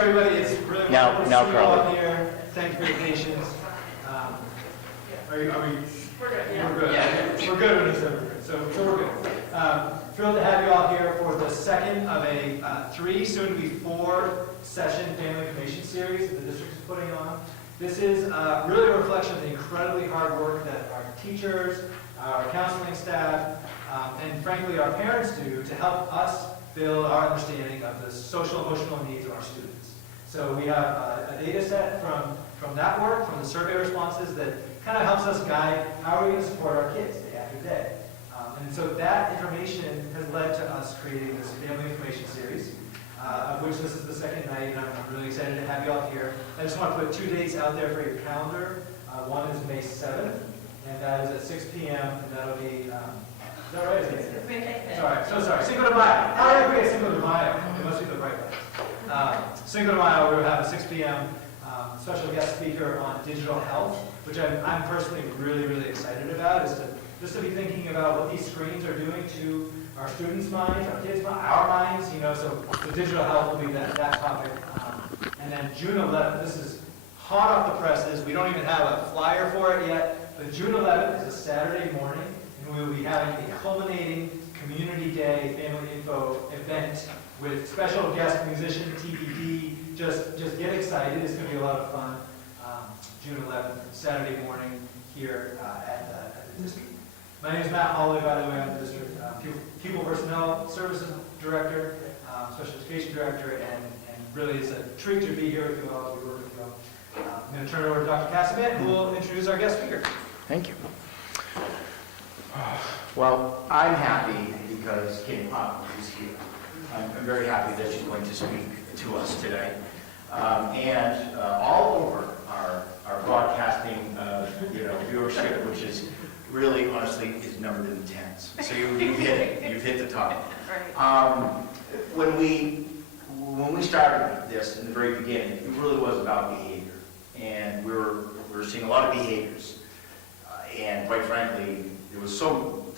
Everybody, it's really wonderful to see you all here. Thank you for your patience. Are we? We're good. Yeah. We're good. Yeah. We're good. So we're good. Thrilled to have you all here for the second of a 3, soon to be 4 session family information series that the district is putting on. This is really a reflection of the incredibly hard work that our teachers, our counseling staff, and frankly our parents do to help us build our understanding of the social emotional needs of our students. So we have a data set from that work, from the survey responses that kind of helps us guide how are we going to support our kids day after day. And so that information has led to us creating this family information series, of which this is the second night, and I'm really excited to have you all here. I just want to put 2 dates out there for your calendar. One is May 7th, and that is at 6 p.m., and that'll be, is that right? Sorry, so sorry. Cinco de Mayo. How did I forget Cinco de Mayo? It must be the right way. Cinco de Mayo, we'll have a 6 p.m. Special guest speaker on digital health, which I'm personally really excited about, is just to be thinking about what these screens are doing to our students' minds, our kids' minds, our minds, so the digital health will be that topic. And then June 11th, this is hot off the presses. We don't even have a flyer for it yet, but June 11th is a Saturday morning, and we will be having a culminating Community Day Family Info event with special guest musician TBD. Just get excited. It's going to be a lot of fun. June 11th, Saturday morning here at the district. My name is Matt Holloway, by the way. I'm the district Pupil Personnel Services Director, Special Education Director, and really it's a treat to be here with you all, to work with you all. I'm going to turn it over to Dr. Cassavant, who will introduce our guest speaker. Thank you. Well, I'm happy because Kim Hopkins is here. I'm very happy that she's going to speak to us today. And all over our broadcasting viewership, which is really, honestly, is numbered in the tens. So you've hit the top. When we started this in the very beginning, it really was about behavior. And we were seeing a lot of behaviors. And quite frankly, there was so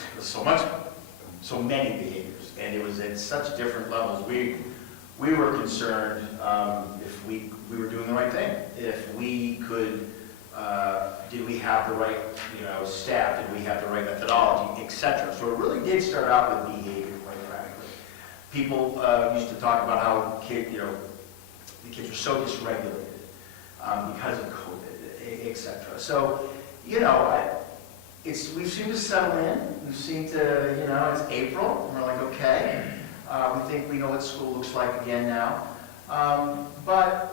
many behaviors, and it was at such different levels. We were concerned if we were doing the right thing, if we could, did we have the right staff, did we have the right methodology, etc. So it really did start out with behavior, quite frankly. People used to talk about how the kids were so dysregulated because of COVID, etc. So we seem to settle in. We seem to, it's April, and we're like, okay. We think we know what school looks like again now. But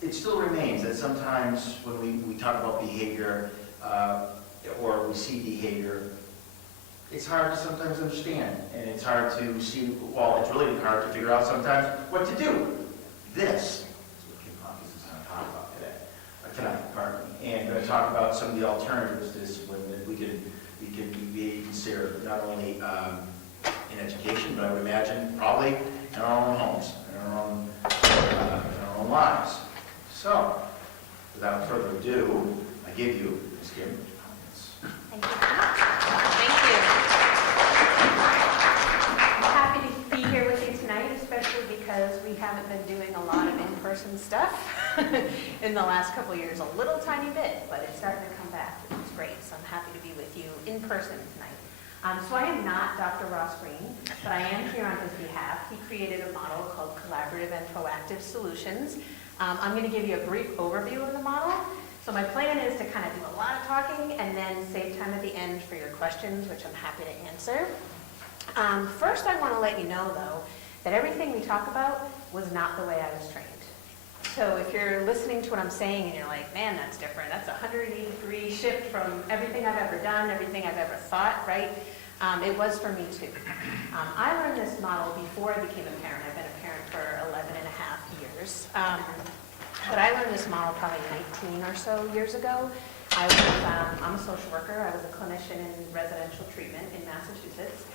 it still remains that sometimes when we talk about behavior or we see behavior, it's hard to sometimes understand. And it's hard to see, it's really hard to figure out sometimes what to do. This is what Kim Hopkins is going to talk about tonight, pardon me. And going to talk about some of the alternatives to discipline that we could be considered not only in education, but I would imagine probably in our own homes, in our own lives. So, without further ado, I give you Ms. Kim Hopkins. Thank you. Thank you. I'm happy to be here with you tonight, especially because we haven't been doing a lot of in-person stuff in the last couple of years, a little tiny bit, but it's starting to come back, which is great. So I'm happy to be with you in person tonight. So I am not Dr. Ross Green, but I am here on his behalf. He created a model called Collaborative and Proactive Solutions. I'm going to give you a brief overview of the model. So my plan is to kind of do a lot of talking and then save time at the end for your questions, which I'm happy to answer. First, I want to let you know, though, that everything we talk about was not the way I was trained. So if you're listening to what I'm saying and you're like, man, that's different. That's a 180-degree shift from everything I've ever done, everything I've ever thought, right? It was for me too. I learned this model before I became a parent. I've been a parent for 11 and a half years. But I learned this model probably 19 or so years ago. I'm a social worker. I was a clinician in residential treatment in Massachusetts.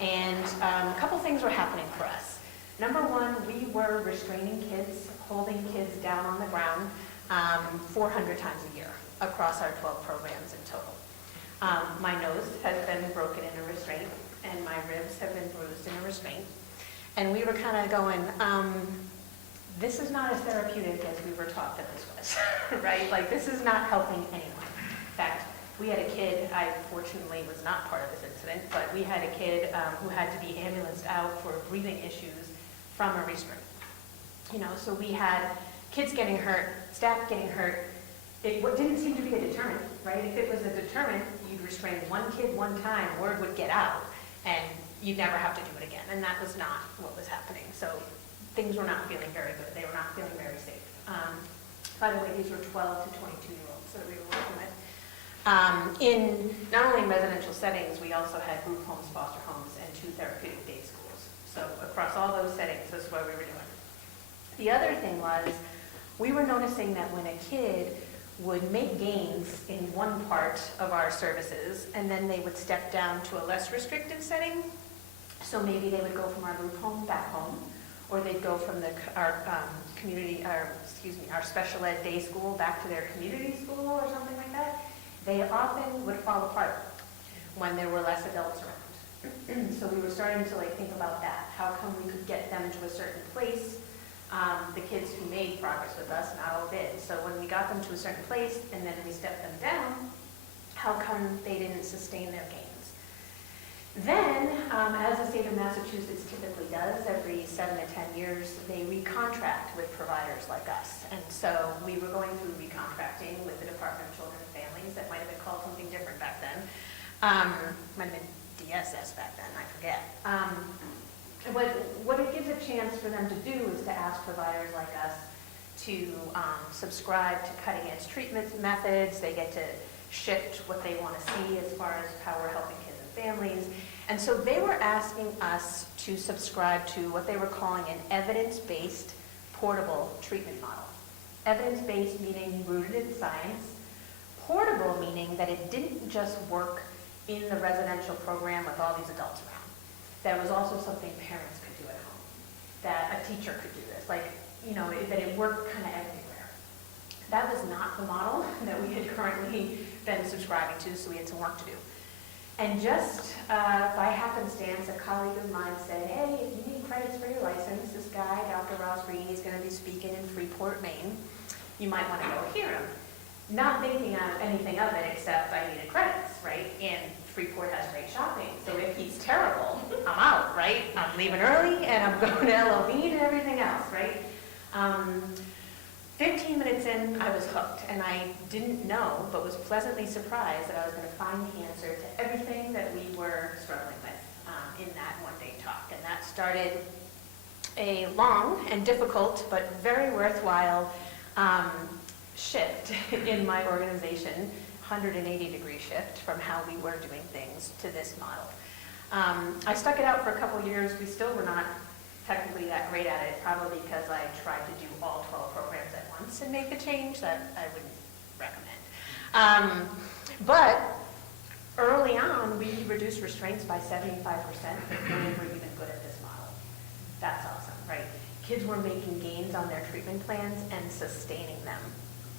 And a couple things were happening for us. Number one, we were restraining kids, holding kids down on the ground 400 times a year across our 12 programs in total. My nose has been broken in a restraint, and my ribs have been bruised in a restraint. And we were kind of going, this is not as therapeutic as we were taught that this was, right? Like, this is not helping anyone. In fact, we had a kid, I fortunately was not part of this incident, but we had a kid who had to be ambulanced out for breathing issues from a restraint. You know, so we had kids getting hurt, staff getting hurt. It didn't seem to be a deterrent, right? If it was a deterrent, you'd restrain one kid one time, word would get out, and you'd never have to do it again. And that was not what was happening. So things were not feeling very good. They were not feeling very safe. By the way, these were 12 to 22-year-olds that we were working with. In not only in residential settings, we also had group homes, foster homes, and 2 therapeutic day schools. So across all those settings, this is what we were doing. The other thing was, we were noticing that when a kid would make gains in one part of our services, and then they would step down to a less restrictive setting, so maybe they would go from our group home back home, or they'd go from our special ed day school back to their community school or something like that. They often would fall apart when there were less adults around. So we were starting to think about that. How come we could get them to a certain place? The kids who made progress with us, not all did. So when we got them to a certain place and then we stepped them down, how come they didn't sustain their gains? Then, as the state of Massachusetts typically does, every 7 to 10 years, they recontract with providers like us. And so we were going through recontracting with the Department of Children and Families. That might have been called something different back then. Might have been DSS back then, I forget. What it gives a chance for them to do is to ask providers like us to subscribe to cutting-edge treatment methods. They get to shift what they want to see as far as how we're helping kids and families. And so they were asking us to subscribe to what they were calling an evidence-based portable treatment model. Evidence-based meaning rooted in science. Portable meaning that it didn't just work in the residential program with all these adults around. That was also something parents could do at home, that a teacher could do this, that it worked kind of everywhere. That was not the model that we had currently been subscribing to, so we had some work to do. And just by happenstance, a colleague of mine said, hey, if you need credits for your license, this guy, Dr. Ross Green, he's going to be speaking in Freeport, Maine. You might want to go hear him. Not thinking of anything of it except I needed credits, right? And Freeport has great shopping, so if he's terrible, I'm out, right? I'm leaving early and I'm going to LOV and everything else, right? 15 minutes in, I was hooked, and I didn't know, but was pleasantly surprised that I was going to find the answer to everything that we were struggling with in that one-day talk. And that started a long and difficult, but very worthwhile shift in my organization, 180-degree shift from how we were doing things to this model. I stuck it out for a couple years. We still were not technically that great at it, probably because I tried to do all 12 programs at once and make a change that I wouldn't recommend. But early on, we reduced restraints by 75% before we were even good at this model. That's awesome, right? Kids were making gains on their treatment plans and sustaining them.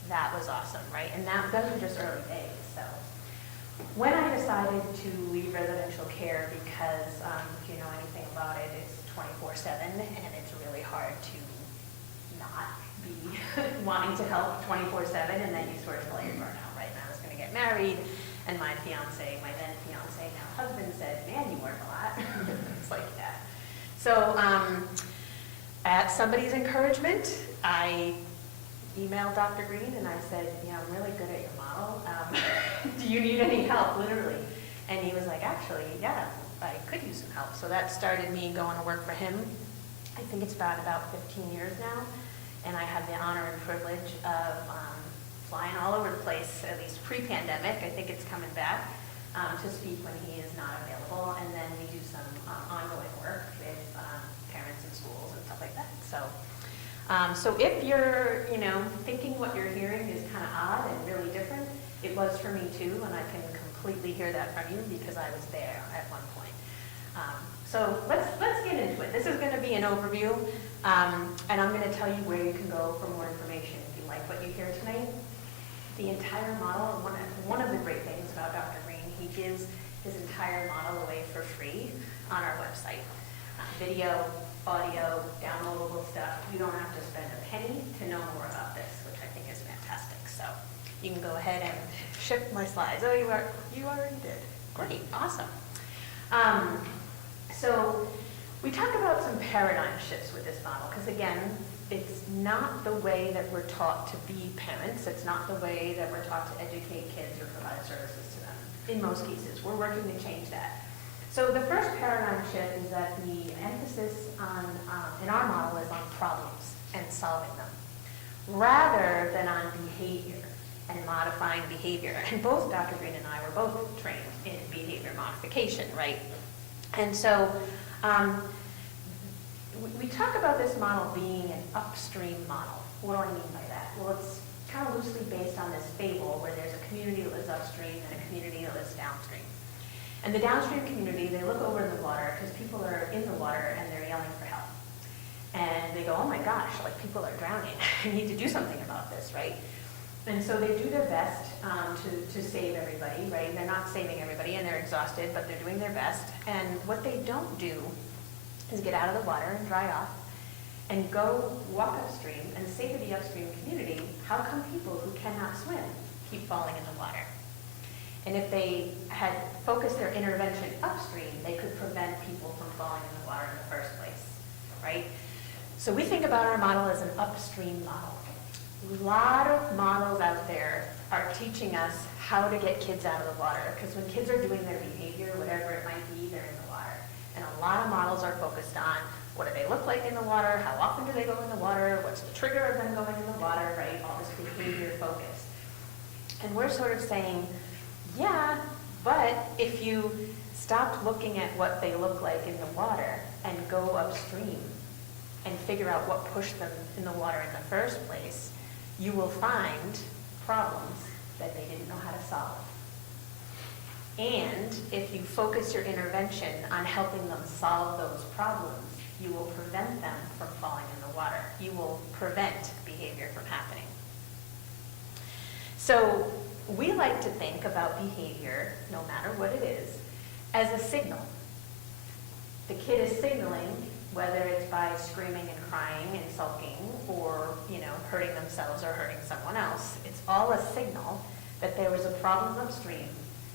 That was awesome, right? And those were just early days. So when I decided to leave residential care, because if you know anything about it, it's 24/7, and it's really hard to not be wanting to help 24/7, and then you sort of feel like you're burnt out, right? And I was going to get married, and my fiance, my then fiance, now husband, said, "Man, you work a lot." It's like, yeah. So at somebody's encouragement, I emailed Dr. Green and I said, I'm really good at your model. Do you need any help, literally? And he was like, actually, yeah, I could use some help. So that started me going to work for him. I think it's been about 15 years now. And I have the honor and privilege of flying all over the place, at least pre-pandemic. I think it's coming back to speak when he is not available. And then we do some ongoing work with parents and schools and stuff like that. So if you're, thinking what you're hearing is kind of odd and really different, it was for me too, and I can completely hear that from you because I was there at one point. So let's get into it. This is going to be an overview, and I'm going to tell you where you can go for more information if you like what you hear tonight. The entire model, one of the great things about Dr. Green, he gives his entire model away for free on our website. Video, audio, downloadable stuff. You don't have to spend a penny to know more about this, which I think is fantastic. So you can go ahead and ship my slides. Oh, you already did. Great, awesome. So we talk about some paradigm shifts with this model, because again, it's not the way that we're taught to be parents. It's not the way that we're taught to educate kids or provide services to them. In most cases, we're working to change that. So the first paradigm shift is that the emphasis on, in our model is on problems and solving them, rather than on behavior and modifying behavior. And both Dr. Green and I were both trained in behavior modification, right? And so we talk about this model being an upstream model. What do I mean by that? Well, it's kind of loosely based on this fable where there's a community that lives upstream and a community that lives downstream. And the downstream community, they look over in the water because people are in the water and they're yelling for help. And they go, oh my gosh, like people are drowning. I need to do something about this, right? And so they do their best to save everybody, right? And they're not saving everybody and they're exhausted, but they're doing their best. And what they don't do is get out of the water and dry off and go walk upstream and say to the upstream community, how come people who cannot swim keep falling in the water? And if they had focused their intervention upstream, they could prevent people from falling in the water in the first place, right? So we think about our model as an upstream model. A lot of models out there are teaching us how to get kids out of the water, because when kids are doing their behavior, whatever it might be, they're in the water. And a lot of models are focused on what do they look like in the water, how often do they go in the water, what's the trigger of them going in the water, right? All this behavior focus. And we're sort of saying, yeah, but if you stopped looking at what they look like in the water and go upstream and figure out what pushed them in the water in the first place, you will find problems that they didn't know how to solve. And if you focus your intervention on helping them solve those problems, you will prevent them from falling in the water. You will prevent behavior from happening. So we like to think about behavior, no matter what it is, as a signal. The kid is signaling, whether it's by screaming and crying and sulking or, hurting themselves or hurting someone else. It's all a signal that there was a problem upstream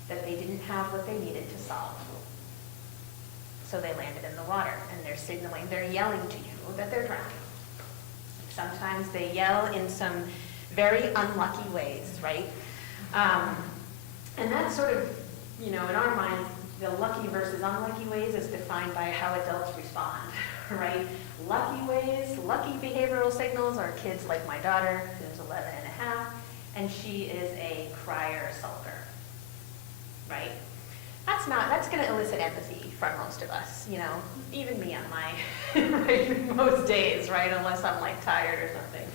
that they didn't have what they needed to solve. So they landed in the water and they're signaling, they're yelling to you that they're drowning. Sometimes they yell in some very unlucky ways, right? And that's sort of, in our minds, the lucky versus unlucky ways is defined by how adults respond, right? Lucky ways, lucky behavioral signals are kids like my daughter, who's 11 and a half, and she is a crier sulker, right? That's going to elicit empathy from most of us, even me on my right, most days, right, unless I'm like tired or something.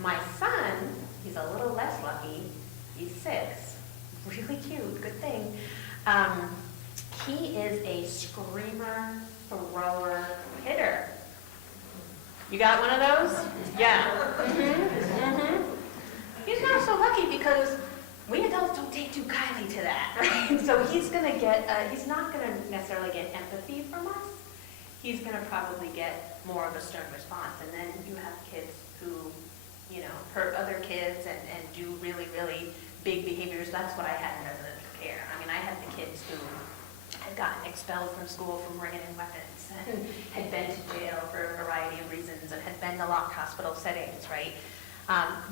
My son, he's a little less lucky, he's 6, really cute, good thing. He is a screamer, thrower, hitter. You got one of those? Yeah. He's not so lucky because we adults don't take too kindly to that, right? So he's gonna get, he's not gonna necessarily get empathy from us. He's gonna probably get more of a stern response. And then you have kids who, hurt other kids and do really, really big behaviors. That's what I had in residential care. I mean, I had the kids who had gotten expelled from school for bringing in weapons and had been to jail for a variety of reasons and had been to locked hospital settings, right?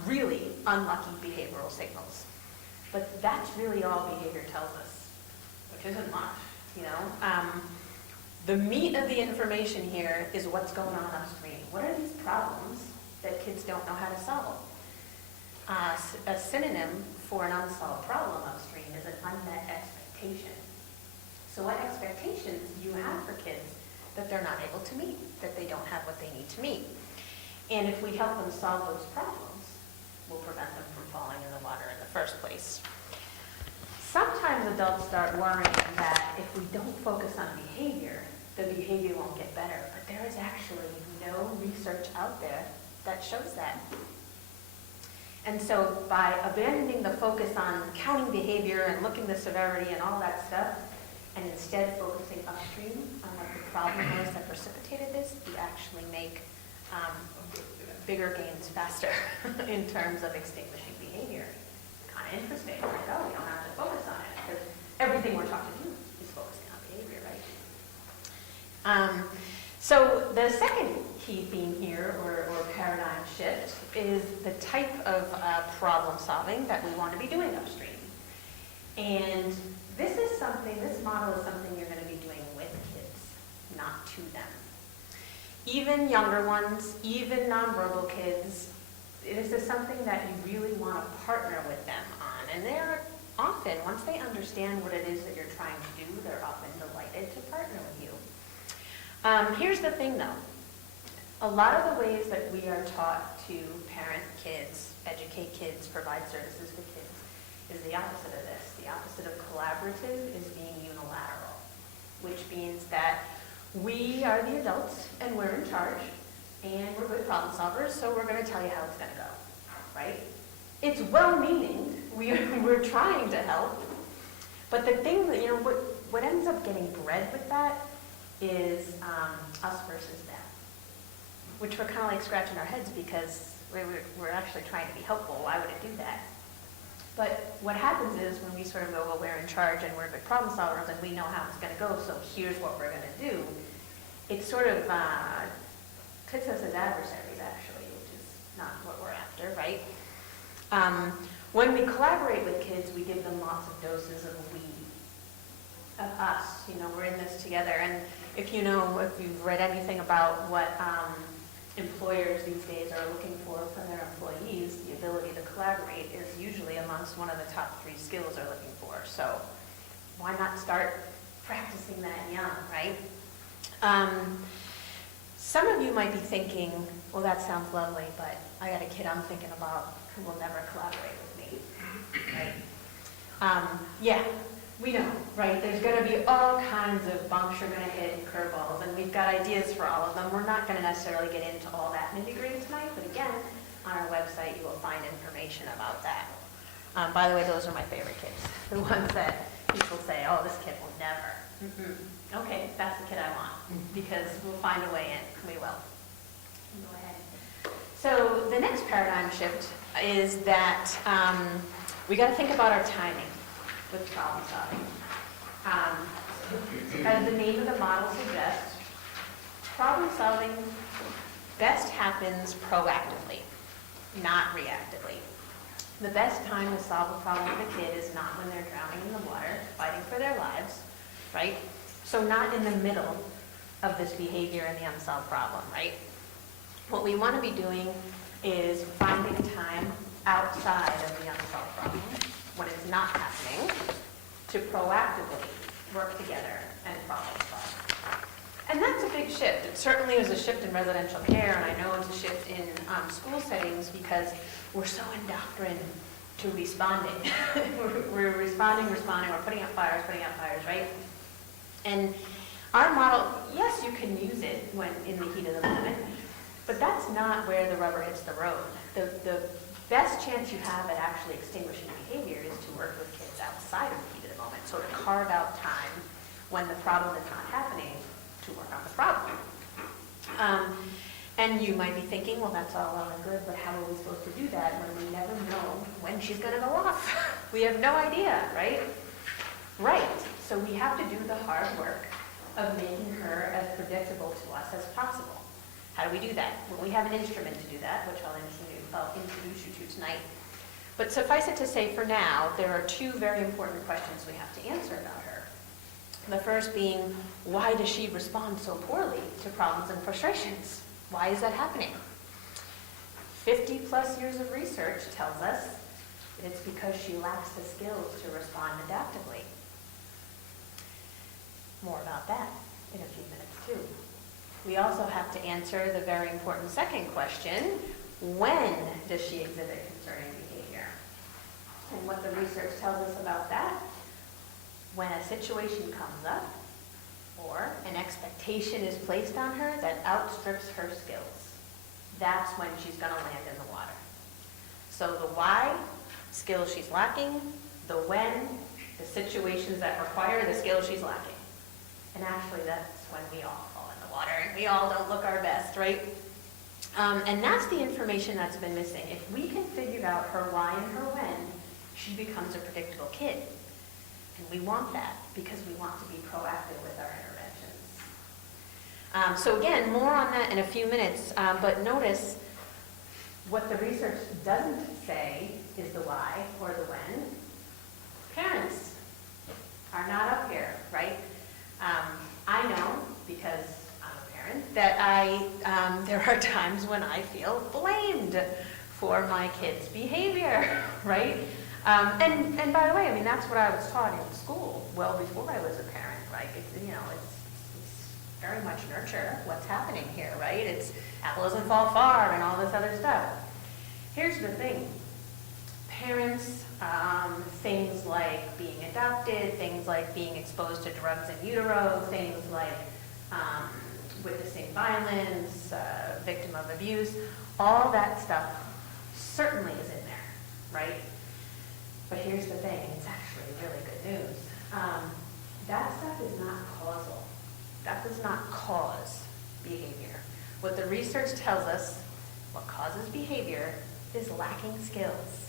Really unlucky behavioral signals. But that's really all behavior tells us, which isn't much, The meat of the information here is what's going on upstream. What are these problems that kids don't know how to solve? A synonym for an unsolved problem upstream is an unmet expectation. So what expectations do you have for kids that they're not able to meet, that they don't have what they need to meet? And if we help them solve those problems, we'll prevent them from falling in the water in the first place. Sometimes adults start worrying that if we don't focus on behavior, the behavior won't get better. But there is actually no research out there that shows that. And so by abandoning the focus on counting behavior and looking at the severity and all that stuff, And instead of focusing upstream on what the problem was that precipitated this, you actually make bigger gains faster in terms of extinguishing behavior. Kind of interesting, like, oh, we don't have to focus on it, because everything we're taught to do is focusing on behavior, right? So the second key theme here, or paradigm shift, is the type of problem solving that we want to be doing upstream. And this model is something you're going to be doing with kids, not to them. Even younger ones, even nonverbal kids, this is something that you really want to partner with them on. And they're often, once they understand what it is that you're trying to do, they're often delighted to partner with you. Here's the thing though. A lot of the ways that we are taught to parent kids, educate kids, provide services for kids is the opposite of this. The opposite of collaborative is being unilateral, which means that we are the adults and we're in charge and we're good problem solvers, so we're going to tell you how it's going to go, right? It's well-meaning. We're trying to help, but the thing that, what ends up getting bred with that is us versus them, which we're kind of like scratching our heads because we're actually trying to be helpful. Why would it do that? But what happens is when we sort of go, well, we're in charge and we're good problem solvers and we know how it's going to go, so here's what we're going to do, it sort of puts us as adversaries, actually, which is not what we're after, right? When we collaborate with kids, we give them lots of doses of we, of us. We're in this together. And if you've read anything about what employers these days are looking for from their employees, the ability to collaborate is usually amongst one of the top 3 skills they're looking for. So why not start practicing that young, right? Some of you might be thinking, well, that sounds lovely, but I got a kid I'm thinking about who will never collaborate with me, right? Yeah, we know, right? There's going to be all kinds of bumps you're going to hit and curveballs, and we've got ideas for all of them. We're not going to necessarily get into all that nitty-gritty tonight, but again, on our website you will find information about that. By the way, those are my favorite kids. The ones that people say, oh, this kid will never. Okay, that's the kid I want, because we'll find a way in. We will. Go ahead. So the next paradigm shift is that we got to think about our timing with problem solving. As the name of the model suggests, problem solving best happens proactively, not reactively. The best time to solve a problem with a kid is not when they're drowning in the water, fighting for their lives, right? So not in the middle of this behavior and the unsolved problem, right? What we want to be doing is finding time outside of the unsolved problem, when it's not happening, to proactively work together and problem solve. And that's a big shift. It certainly is a shift in residential care, and I know it's a shift in school settings because we're so indoctrined to responding. we're responding, we're putting out fires, right? And our model, yes, you can use it when in the heat of the moment, but that's not where the rubber hits the road. The best chance you have at actually extinguishing behavior is to work with kids outside of the heat of the moment. So to carve out time when the problem is not happening to work on the problem. And you might be thinking, well, that's all well and good, but how are we supposed to do that when we never know when she's going to go off? We have no idea, right? Right. So we have to do the hard work of making her as predictable to us as possible. How do we do that? Well, we have an instrument to do that, which I'll introduce you to tonight. But suffice it to say, for now, there are 2 very important questions we have to answer about her. The first being, why does she respond so poorly to problems and frustrations? Why is that happening? 50 plus years of research tells us that it's because she lacks the skills to respond adaptively. More about that in a few minutes too. We also have to answer the very important second question, when does she exhibit concerning behavior? And what the research tells us about that, when a situation comes up or an expectation is placed on her that outstrips her skills, that's when she's going to land in the water. So the why, skills she's lacking, the when, the situations that require the skills she's lacking. And actually, that's when we all fall in the water and we all don't look our best, right? And that's the information that's been missing. If we can figure out her why and her when, she becomes a predictable kid. And we want that because we want to be proactive with our interventions. So again, more on that in a few minutes, but notice what the research doesn't say is the why or the when. Parents are not up here, right? I know, because I'm a parent, that there are times when I feel blamed for my kids' behavior, right? And by the way, I mean, that's what I was taught in school well before I was a parent, right? It's very much nurture what's happening here, right? It's apple doesn't fall far and all this other stuff. Here's the thing. Parents, things like being adopted, things like being exposed to drugs in utero, things like witnessing violence, victim of abuse, all that stuff certainly is in there, right? But here's the thing, it's actually really good news. That stuff is not causal. That does not cause behavior. What the research tells us, what causes behavior, is lacking skills.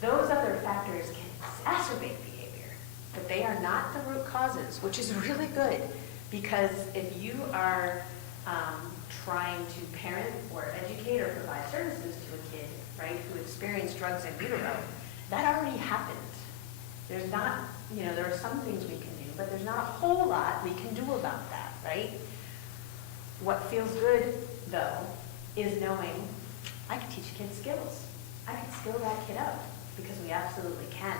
Those other factors can exacerbate behavior, but they are not the root causes, which is really good, because if you are trying to parent or educate or provide services to a kid, right, who experienced drugs in utero, that already happened. There's not, there are some things we can do, but there's not a whole lot we can do about that, right? What feels good, though, is knowing I can teach kids skills. I can skill that kid up, because we absolutely can.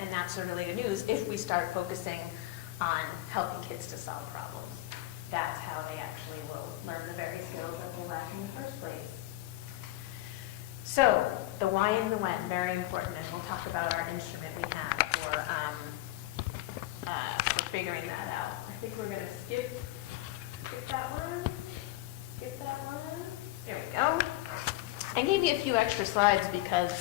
And that's the really good news if we start focusing on helping kids to solve problems. That's how they actually will learn the very skills that they lack in the first place. So, the why and the when, very important, and we'll talk about our instrument we have for figuring that out. I think we're going to skip that one. Skip that one. There we go. I gave you a few extra slides because,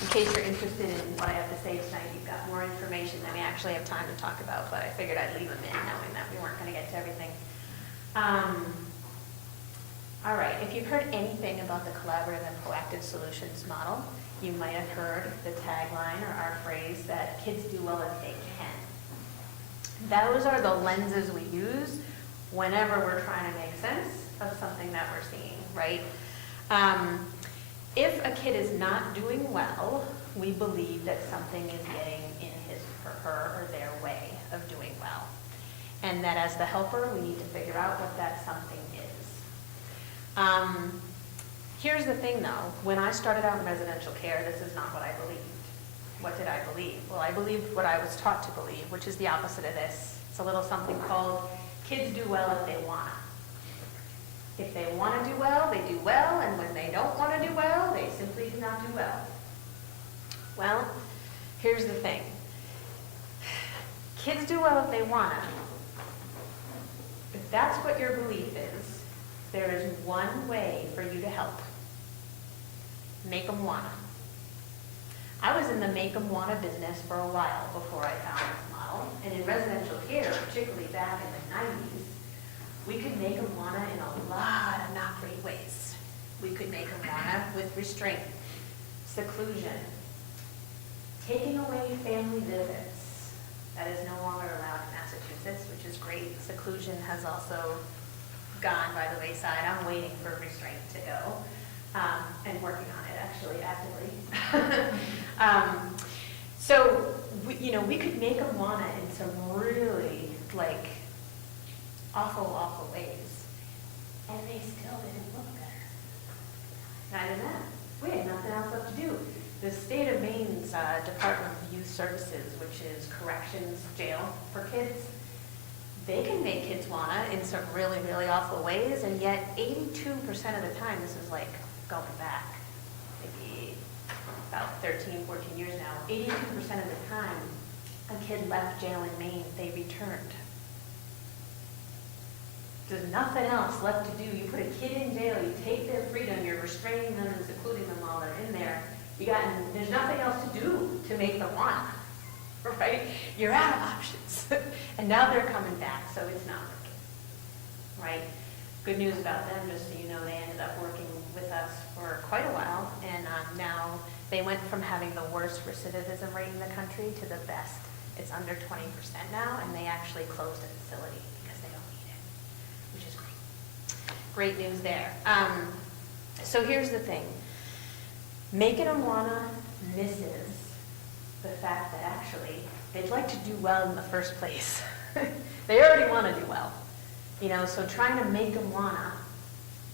in case you're interested in what I have to say tonight, you've got more information than we actually have time to talk about, but I figured I'd leave them in knowing that we weren't going to get to everything. All right, if you've heard anything about the collaborative and proactive solutions model, you might have heard the tagline or our phrase that kids do well if they can. Those are the lenses we use whenever we're trying to make sense of something that we're seeing, right? If a kid is not doing well, we believe that something is getting in his or her or their way of doing well. And that as the helper, we need to figure out what that something is. Here's the thing though, when I started out in residential care, this is not what I believed. What did I believe? Well, I believed what I was taught to believe, which is the opposite of this. It's a little something called kids do well if they wanna. If they want to do well, they do well, and when they don't want to do well, they simply do not do well. Well, here's the thing. Kids do well if they want to. If that's what your belief is, there is one way for you to help. Make them want to. I was in the make them want to business for a while before I found this model, and in residential care, particularly back in the 90s, we could make them wanna in a lot of not great ways. We could make them wanna with restraint, seclusion, taking away family visits. That is no longer allowed in Massachusetts, which is great. Seclusion has also gone by the wayside. I'm waiting for restraint to go, and working on it actually actively. So we could make them wanna in some really awful ways, and they still didn't look better. Neither that. We had nothing else left to do. The state of Maine's Department of Youth Services, which is corrections jail for kids, they can make kids wanna in some really, really awful ways, and yet 82% of the time, this is going back maybe about 13, 14 years now, 82% of the time a kid left jail in Maine, they returned. There's nothing else left to do. You put a kid in jail, you take their freedom, you're restraining them and secluding them while they're in there. There's nothing else to do to make them wanna, right? You're out of options. And now they're coming back, so it's not working, right? Good news about them, just so you know, they ended up working with us for quite a while, and now they went from having the worst recidivism rate in the country to the best. It's under 20% now, and they actually closed a facility because they don't need it, which is great. Great news there. So here's the thing. Making them wanna misses the fact that actually they'd like to do well in the first place. They already want to do well, you know, so trying to make them wanna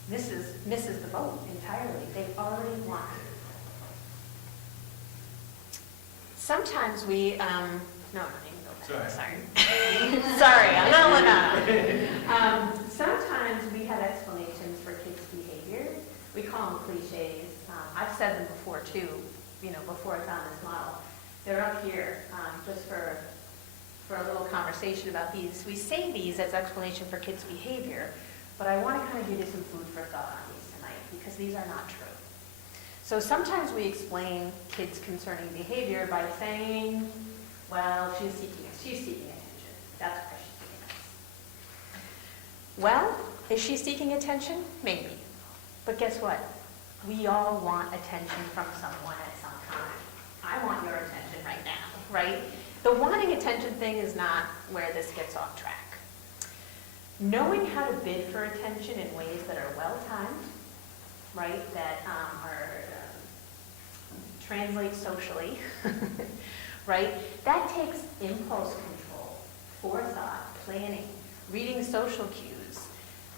misses the boat entirely. They already want it. Sometimes we, no, I'm not even go back. Sorry. Sorry, I'm not. Sometimes we have explanations for kids' behavior. We call them cliches. I've said them before too, you know, before I found this model. They're up here, just for a little conversation about these. We say these as explanation for kids' behavior, but I want to kind of give you some food for thought on these tonight, because these are not true. So sometimes we explain kids concerning behavior by saying, well, she's seeking attention. That's why she's doing this. Well, is she seeking attention? Maybe. But guess what? We all want attention from someone at some time. I want your attention right now, right? The wanting attention thing is not where this gets off track. Knowing how to bid for attention in ways that are well-timed, right, that translate socially, right, that takes impulse control, forethought, planning, reading social cues.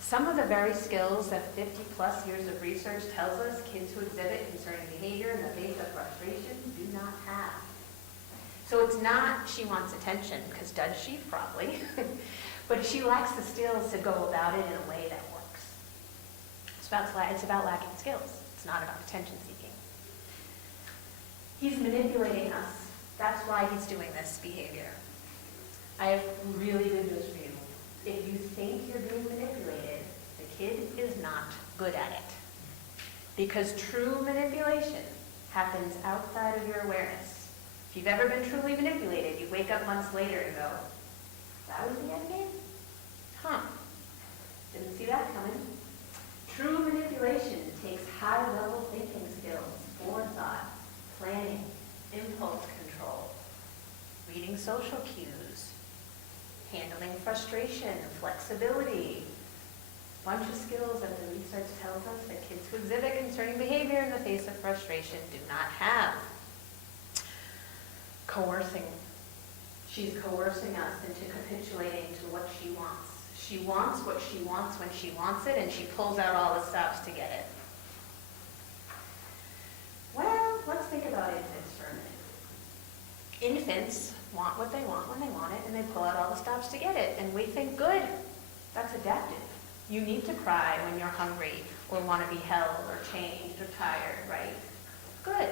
Some of the very skills that 50+ years of research tells us kids who exhibit concerning behavior in the face of frustration do not have. So it's not she wants attention, because does she? Probably. But she lacks the skills to go about it in a way that works. It's about lacking skills. It's not about attention seeking. He's manipulating us. That's why he's doing this behavior. I have really good news for you. If you think you're being manipulated, the kid is not good at it. Because true manipulation happens outside of your awareness. If you've ever been truly manipulated, you wake up months later and go, that was the end game? Huh. Didn't see that coming. True manipulation takes high-level thinking skills, forethought, planning, impulse control, reading social cues, handling frustration, flexibility, a bunch of skills that the research tells us that kids who exhibit concerning behavior in the face of frustration do not have. Coercing. She's coercing us into capitulating to what she wants. She wants what she wants when she wants it, and she pulls out all the stops to get it. Well, let's think about infants for a minute. Infants want what they want when they want it, and they pull out all the stops to get it. And we think, good, that's adaptive. You need to cry when you're hungry or want to be held or changed or tired, right? Good.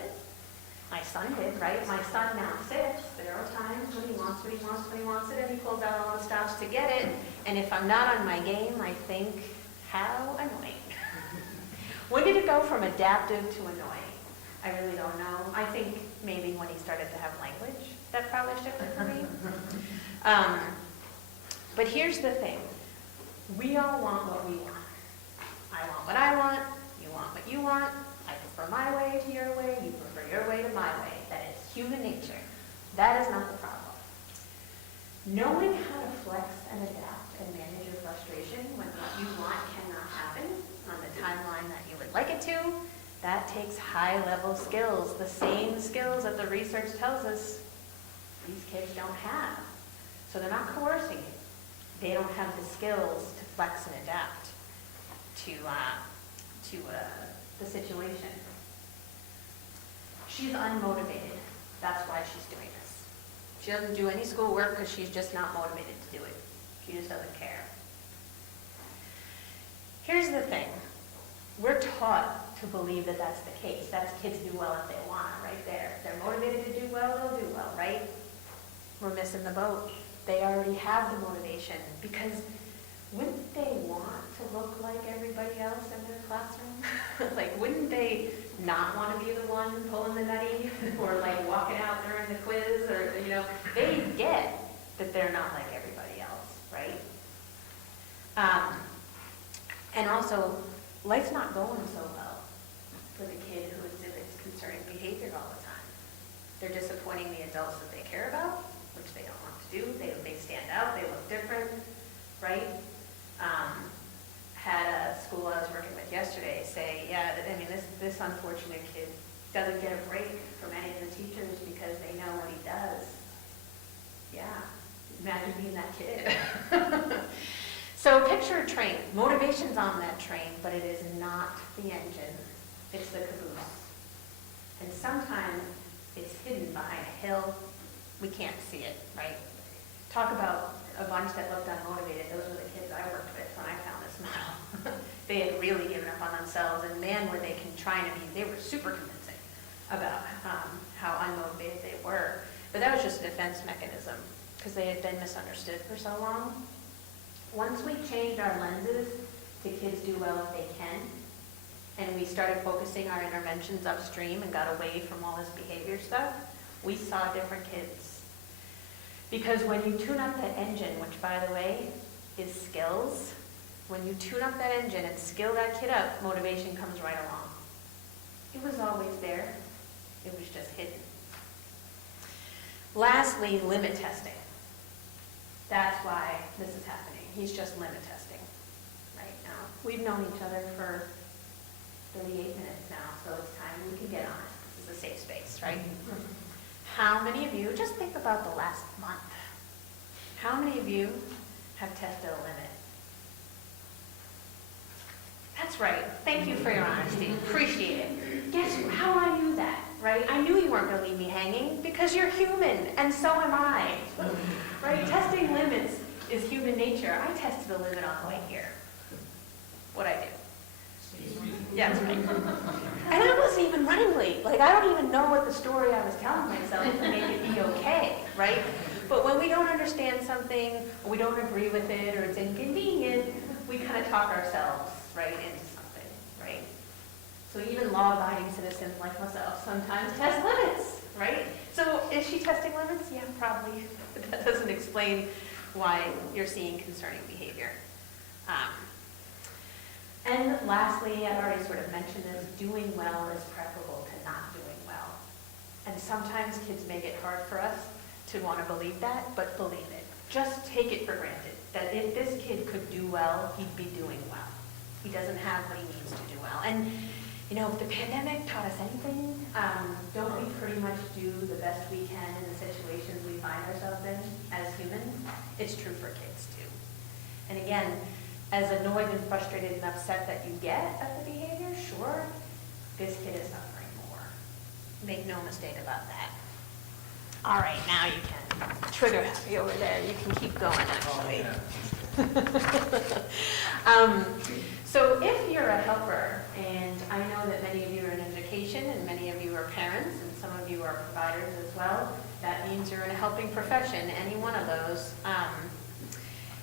My son did, right? My son now 6. There are times when he wants what he wants when he wants it, and he pulls out all the stops to get it. And if I'm not on my game, I think, how annoying. When did it go from adaptive to annoying? I really don't know. I think maybe when he started to have language, that probably shifted for me. But here's the thing. We all want what we want. I want what I want. You want what you want. I prefer my way to your way. You prefer your way to my way. That is human nature. That is not the problem. Knowing how to flex and adapt and manage your frustration when what you want cannot happen on the timeline that you would like it to, that takes high-level skills, the same skills that the research tells us these kids don't have. So they're not coercing you. They don't have the skills to flex and adapt to the situation. She's unmotivated. That's why she's doing this. She doesn't do any schoolwork because she's just not motivated to do it. She just doesn't care. Here's the thing. We're taught to believe that that's the case. That's kids do well if they want, right there. If they're motivated to do well, they'll do well, right? We're missing the boat. They already have the motivation, because wouldn't they want to look like everybody else in their classroom? Like, wouldn't they not want to be the one pulling the nutty or like walking out during the quiz, or, you know, they get that they're not like everybody else, right? And also, life's not going so well for the kid who exhibits concerning behavior all the time. They're disappointing the adults that they care about, which they don't want to do. They stand out, they look different, right? Had a school I was working with yesterday say, yeah, I mean, this unfortunate kid doesn't get a break from any of the teachers because they know what he does. Yeah, imagine being that kid. So picture a train. Motivation's on that train, but it is not the engine. It's the caboose. And sometimes it's hidden behind a hill. We can't see it, right? Talk about a bunch that looked unmotivated. Those were the kids I worked with when I found this model. They had really given up on themselves, and man, were they trying to be, they were super convincing about how unmotivated they were. But that was just a defense mechanism, because they had been misunderstood for so long. Once we changed our lenses to kids do well if they can, and we started focusing our interventions upstream and got away from all this behavior stuff, we saw different kids. Because when you tune up that engine, which by the way is skills, when you tune up that engine and skill that kid up, motivation comes right along. It was always there. It was just hidden. Lastly, limit testing. That's why this is happening. He's just limit testing right now. We've known each other for 38 minutes now, so it's time we can get honest. This is a safe space, right? How many of you, just think about the last month, how many of you have tested a limit? That's right. Thank you for your honesty. Appreciate it. Guess how I knew that, right? I knew you weren't going to leave me hanging because you're human, and so am I, right? Testing limits is human nature. I tested a limit on the way here. What'd I do? Yeah, that's right. And I wasn't even running late. Like, I don't even know what the story I was telling myself to make it be okay, right? But when we don't understand something, or we don't agree with it, or it's inconvenient, we kind of talk ourselves right into something, right? So even law-abiding citizens like myself sometimes test limits, right? So is she testing limits? Yeah, probably. But that doesn't explain why you're seeing concerning behavior. And lastly, I've already sort of mentioned this, doing well is preferable to not doing well. And sometimes kids make it hard for us to want to believe that, but believe it. Just take it for granted that if this kid could do well, he'd be doing well. He doesn't have what he needs to do well. And, you know, if the pandemic taught us anything, don't we pretty much do the best we can in the situations we find ourselves in as humans? It's true for kids too. And again, as annoyed and frustrated and upset that you get at the behavior, sure, this kid is suffering more. Make no mistake about that. All right, now you can. Trigger happy over there. You can keep going, actually. So if you're a helper, and I know that many of you are in education, and many of you are parents, and some of you are providers as well, that means you're in a helping profession, any one of those.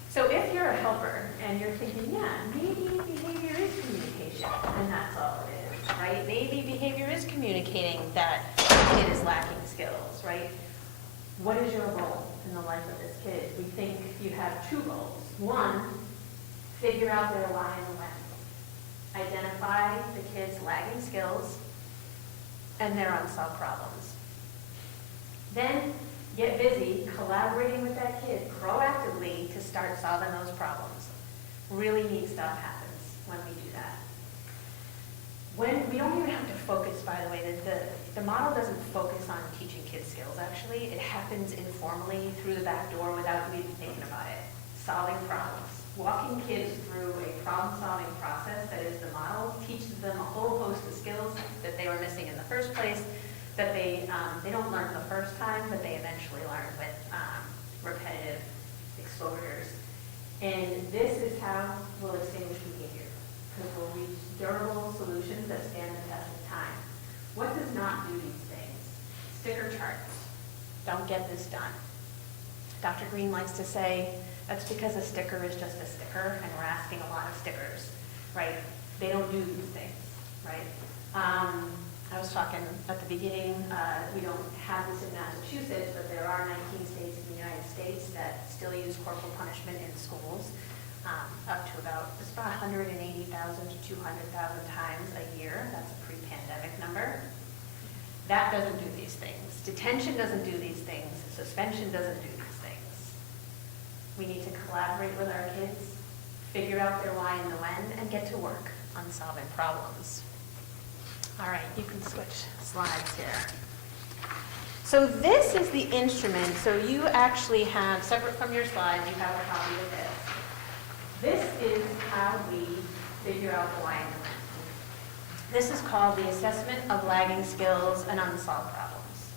So if you're a helper, and you're thinking, yeah, maybe behavior is communication, and that's all it is, right? Maybe behavior is communicating that the kid is lacking skills, right? What is your role in the life of this kid? We think you have two roles. One, figure out their why and when. Identify the kid's lagging skills and their unsolved problems. Then get busy collaborating with that kid proactively to start solving those problems. Really neat stuff happens when we do that. When we don't even have to focus, by the way, the model doesn't focus on teaching kids skills, actually. It happens informally through the back door without you even thinking about it. Solving problems. Walking kids through a problem-solving process that is the model teaches them a whole host of skills that they were missing in the first place, that they don't learn the first time, but they eventually learn with repetitive exposures. And this is how we'll extinguish behavior, because we'll reach durable solutions that stand the test of time. What does not do these things? Sticker charts. Don't get this done. Dr. Green likes to say, that's because a sticker is just a sticker, and we're asking a lot of stickers, right? They don't do these things, right? was talking at the beginning, we don't have this in Massachusetts, but there are 19 states in the United States that still use corporal punishment in schools, up to about 180,000 to 200,000 times a year. That's a pre-pandemic number. That doesn't do these things. Detention doesn't do these things. Suspension doesn't do these things. We need to collaborate with our kids, figure out their why and the when, and get to work on solving problems. All right, you can switch slides here. So this is the instrument. So you actually have, separate from your slides, you have a copy of this. This is how we figure out the why and the when. This is called the Assessment of Lagging Skills and Unsolved Problems.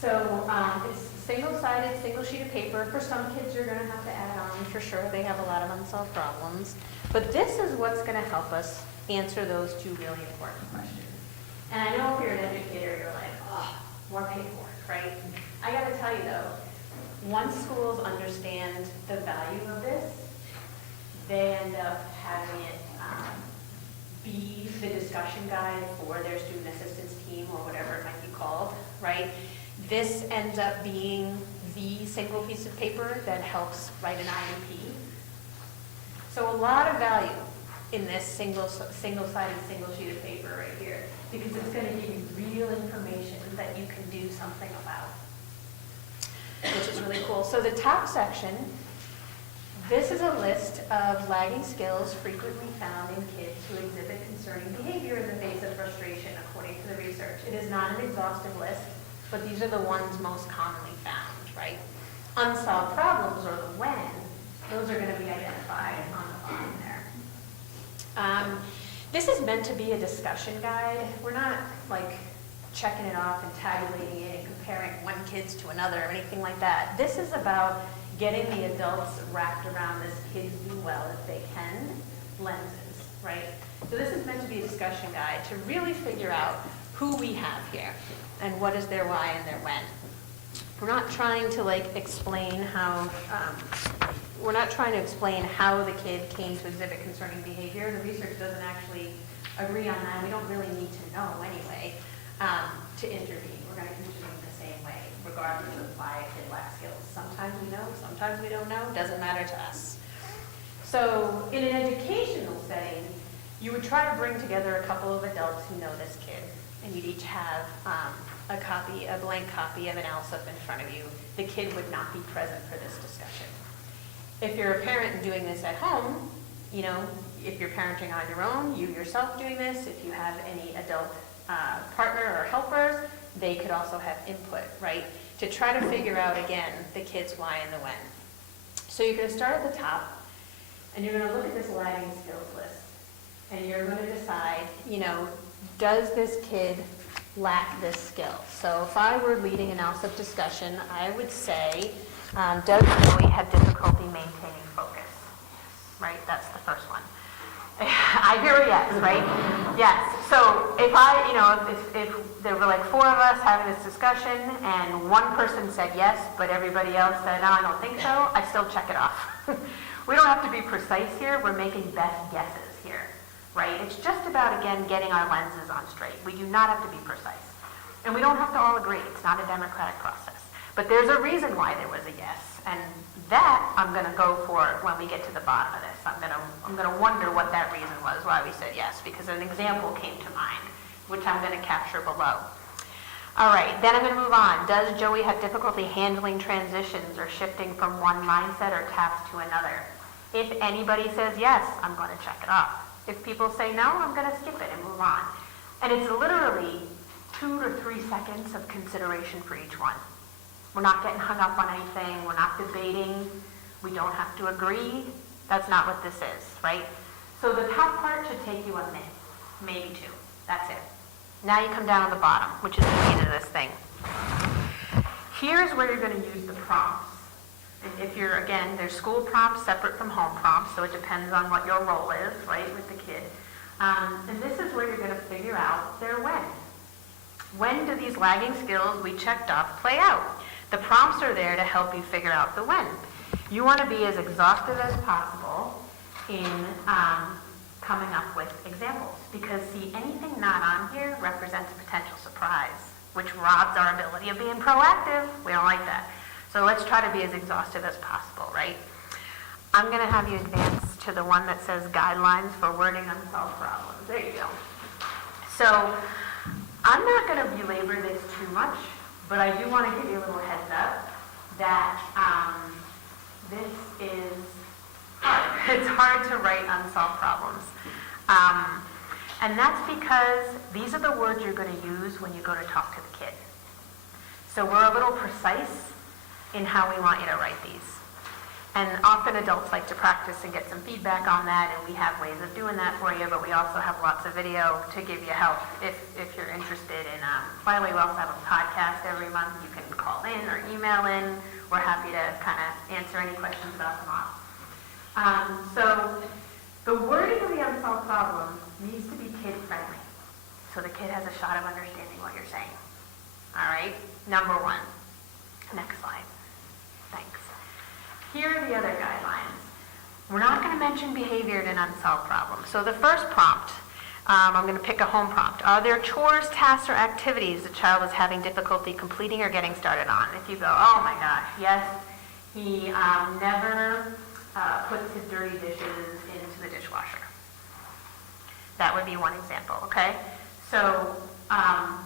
So it's single-sided, single sheet of paper. For some kids, you're going to have to add on for sure. They have a lot of unsolved problems. But this is what's going to help us answer those two really important questions. And I know if you're an educator, you're like, oh, more paperwork, right? I got to tell you though, once schools understand the value of this, they end up having it be the discussion guide for their student assistance team or whatever it might be called, right? This ends up being the single piece of paper that helps write an IEP. So a lot of value in this single-sided, single sheet of paper right here, because it's going to give you real information that you can do something about, which is really cool. So the top section, this is a list of lagging skills frequently found in kids who exhibit concerning behavior in the face of frustration, according to the research. It is not an exhaustive list, but these are the ones most commonly found, right? Unsolved problems, or the when, those are going to be identified on the bottom there. This is meant to be a discussion guide. We're not like checking it off and tabulating it and comparing one kid's to another or anything like that. This is about getting the adults wrapped around this kids do well if they can lenses, right? So this is meant to be a discussion guide to really figure out who we have here and what is their why and their when. We're not trying to explain how the kid came to exhibit concerning behavior. The research doesn't actually agree on that. We don't really need to know anyway to intervene. We're going to intervene the same way, regardless of why a kid lacks skills. Sometimes we know, sometimes we don't know. Doesn't matter to us. So in an educational setting, you would try to bring together a couple of adults who know this kid, and you'd each have a blank copy of an ALSUP in front of you. The kid would not be present for this discussion. If you're a parent doing this at home, if you're parenting on your own, you yourself doing this, if you have any adult partner or helpers, they could also have input, right? To try to figure out, again, the kid's why and the when. So you're going to start at the top, and you're going to look at this lagging skills list, and you're going to decide, does this kid lack this skill? So if I were leading an ALSUP discussion, I would say, does Joey have difficulty maintaining focus? Right, that's the first one. I hear a yes, right? Yes. So if if there were four of us having this discussion and one person said yes, but everybody else said, no, I don't think so, I still check it off. We don't have to be precise here. We're making best guesses here, right? It's just about, again, getting our lenses on straight. We do not have to be precise. And we don't have to all agree. It's not a democratic process. But there's a reason why there was a yes. And that I'm going to go for when we get to the bottom of this. I'm going to wonder what that reason was why we said yes, because an example came to mind, which I'm going to capture below. All right, then I'm going to move on. Does Joey have difficulty handling transitions or shifting from one mindset or task to another? If anybody says yes, I'm going to check it off. If people say no, I'm going to skip it and move on. And it's literally 2 to 3 seconds of consideration for each one. We're not getting hung up on anything. We're not debating. We don't have to agree. That's not what this is, right? So the top part should take you a minute, maybe 2. That's it. Now you come down to the bottom, which is the meat of this thing. Here's where you're going to use the prompts. If you're, again, there's school prompts separate from home prompts, so it depends on what your role is, right, with the kid. And this is where you're going to figure out their when. When do these lagging skills we checked off play out? The prompts are there to help you figure out the when. You want to be as exhaustive as possible in coming up with examples. Because see, anything not on here represents a potential surprise, which robs our ability of being proactive. We don't like that. So let's try to be as exhaustive as possible, right? I'm going to have you advance to the one that says guidelines for wording unsolved problems. There you go. So I'm not going to belabor this too much, but I do want to give you a little heads up that this is hard. It's hard to write unsolved problems. And that's because these are the words you're going to use when you go to talk to the kid. So we're a little precise in how we want you to write these. And often adults like to practice and get some feedback on that, and we have ways of doing that for you, but we also have lots of video to give you help if you're interested in, by the way, we also have a podcast every month. You can call in or email in. We're happy to kind of answer any questions about the model. So the wording of the unsolved problem needs to be kid-friendly, so the kid has a shot of understanding what you're saying. All right, number one. Next slide. Thanks. Here are the other guidelines. We're not going to mention behavior in an unsolved problem. So the first prompt, I'm going to pick a home prompt. Are there chores, tasks, or activities the child is having difficulty completing or getting started on? If you go, oh my gosh, yes, he never puts his dirty dishes into the dishwasher. That would be one example, okay? So how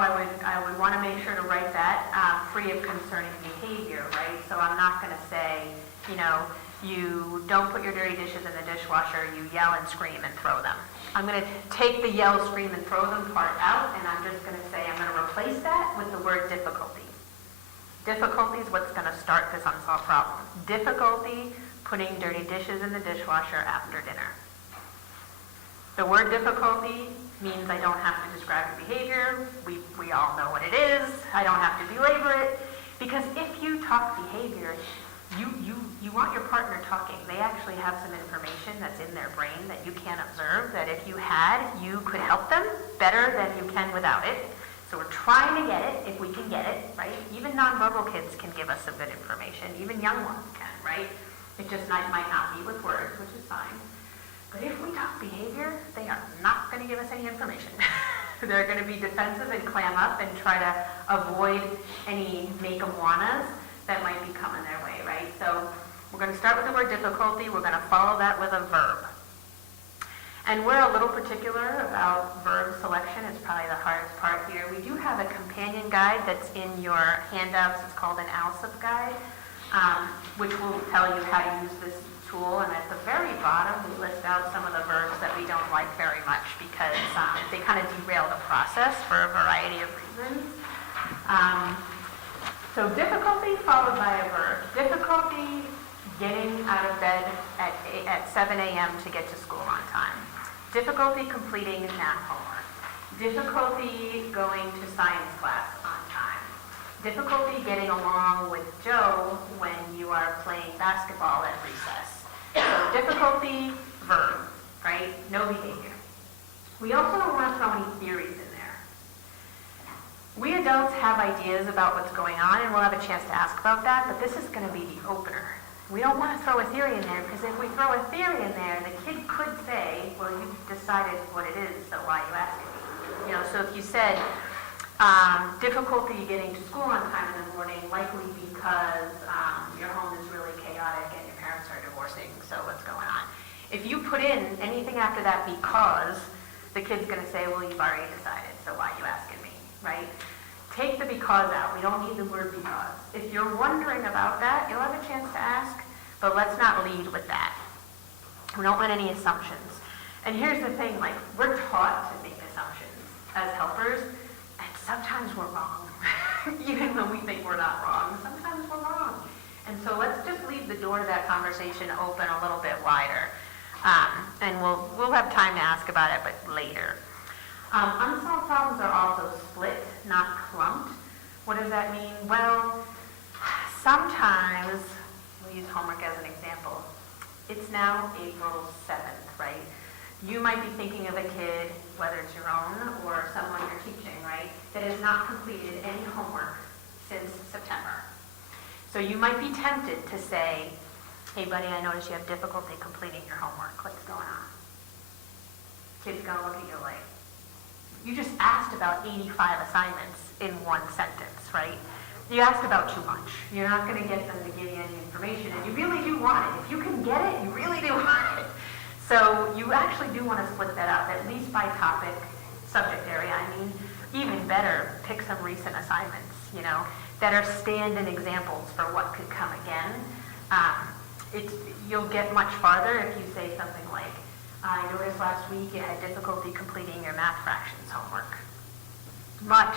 I would want to make sure to write that free of concerning behavior, right? So I'm not going to say, you know, you don't put your dirty dishes in the dishwasher, you yell and scream and throw them. I'm going to take the yell, scream, and throw them part out, and I'm just going to say I'm going to replace that with the word difficulty. Difficulty is what's going to start this unsolved problem. Difficulty putting dirty dishes in the dishwasher after dinner. The word difficulty means I don't have to describe the behavior. We all know what it is. I don't have to belabor it. Because if you talk behavior, you want your partner talking. They actually have some information that's in their brain that you can't observe, that if you had, you could help them better than you can without it. So we're trying to get it, if we can get it, right? Even nonverbal kids can give us some good information. Even young ones can, right? It just might not be with words, which is fine. But if we talk behavior, they are not going to give us any information. They're going to be defensive and clam up and try to avoid any make-em-wannas that might be coming their way, right? So we're going to start with the word difficulty. We're going to follow that with a verb. And we're a little particular about verb selection. It's probably the hardest part here. We do have a companion guide that's in your handouts. It's called an ALSUP guide, which will tell you how to use this tool. And at the very bottom, we list out some of the verbs that we don't like very much because they kind of derail the process for a variety of reasons. So difficulty followed by a verb. Difficulty getting out of bed at 7 a.m. to get to school on time. Difficulty completing math homework. Difficulty going to science class on time. Difficulty getting along with Joe when you are playing basketball at recess. So difficulty, verb, right? No behavior. We also don't want to throw any theories in there. We adults have ideas about what's going on, and we'll have a chance to ask about that, but this is going to be the opener. We don't want to throw a theory in there, because if we throw a theory in there, the kid could say, well, you decided what it is, so why are you asking me? You know, so if you said, difficulty getting to school on time in the morning, likely because your home is really chaotic and your parents are divorcing, so what's going on? If you put in anything after that because, the kid's going to say, well, you've already decided, so why are you asking me, right? Take the because out. We don't need the word because. If you're wondering about that, you'll have a chance to ask, but let's not lead with that. We don't want any assumptions. And here's the thing, like, we're taught to make assumptions as helpers, and sometimes we're wrong. Even though we think we're not wrong, sometimes we're wrong. And so let's just leave the door to that conversation open a little bit wider. And we'll have time to ask about it, but later. Unsolved problems are also split, not clumped. What does that mean? Well, sometimes, we'll use homework as an example. It's now April 7th, right? You might be thinking of a kid, whether it's your own or someone you're teaching, right, that has not completed any homework since September. So you might be tempted to say, Hey buddy, I noticed you have difficulty completing your homework. What's going on? Kid's gonna look at you like, you just asked about 85 assignments in one sentence, right? You asked about too much. You're not gonna get them to give you any information, and you really do want it. If you can get it, you really do want it. So you actually do wanna split that up, at least by topic, subject area. I mean, even better, pick some recent assignments, you know, that are stand-in examples for what could come again. You'll get much farther if you say something like, I noticed last week you had difficulty completing your math fractions homework. Much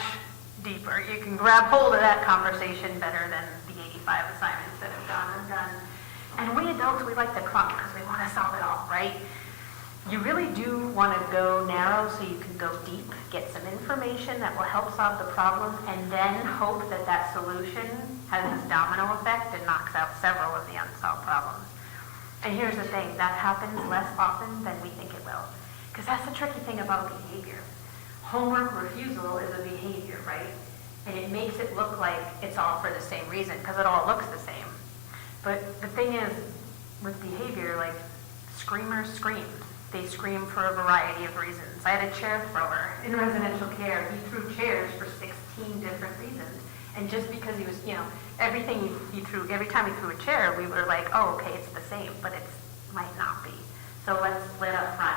deeper. You can grab hold of that conversation better than the 85 assignments that have gone undone. And we adults, we like the crunk because we want to solve it all, right? You really do want to go narrow so you can go deep, get some information that will help solve the problem, and then hope that that solution has this domino effect and knocks out several of the unsolved problems. And here's the thing, that happens less often than we think it will. Because that's the tricky thing about behavior. Homework refusal is a behavior, right? And it makes it look like it's all for the same reason, because it all looks the same. But the thing is, with behavior, like, screamers scream. They scream for a variety of reasons. I had a chair thrower in residential care. He threw chairs for 16 different reasons. And just because he was, you know, every time he threw a chair, we were like, oh, okay, it's the same, but it might not be. So let's split up front.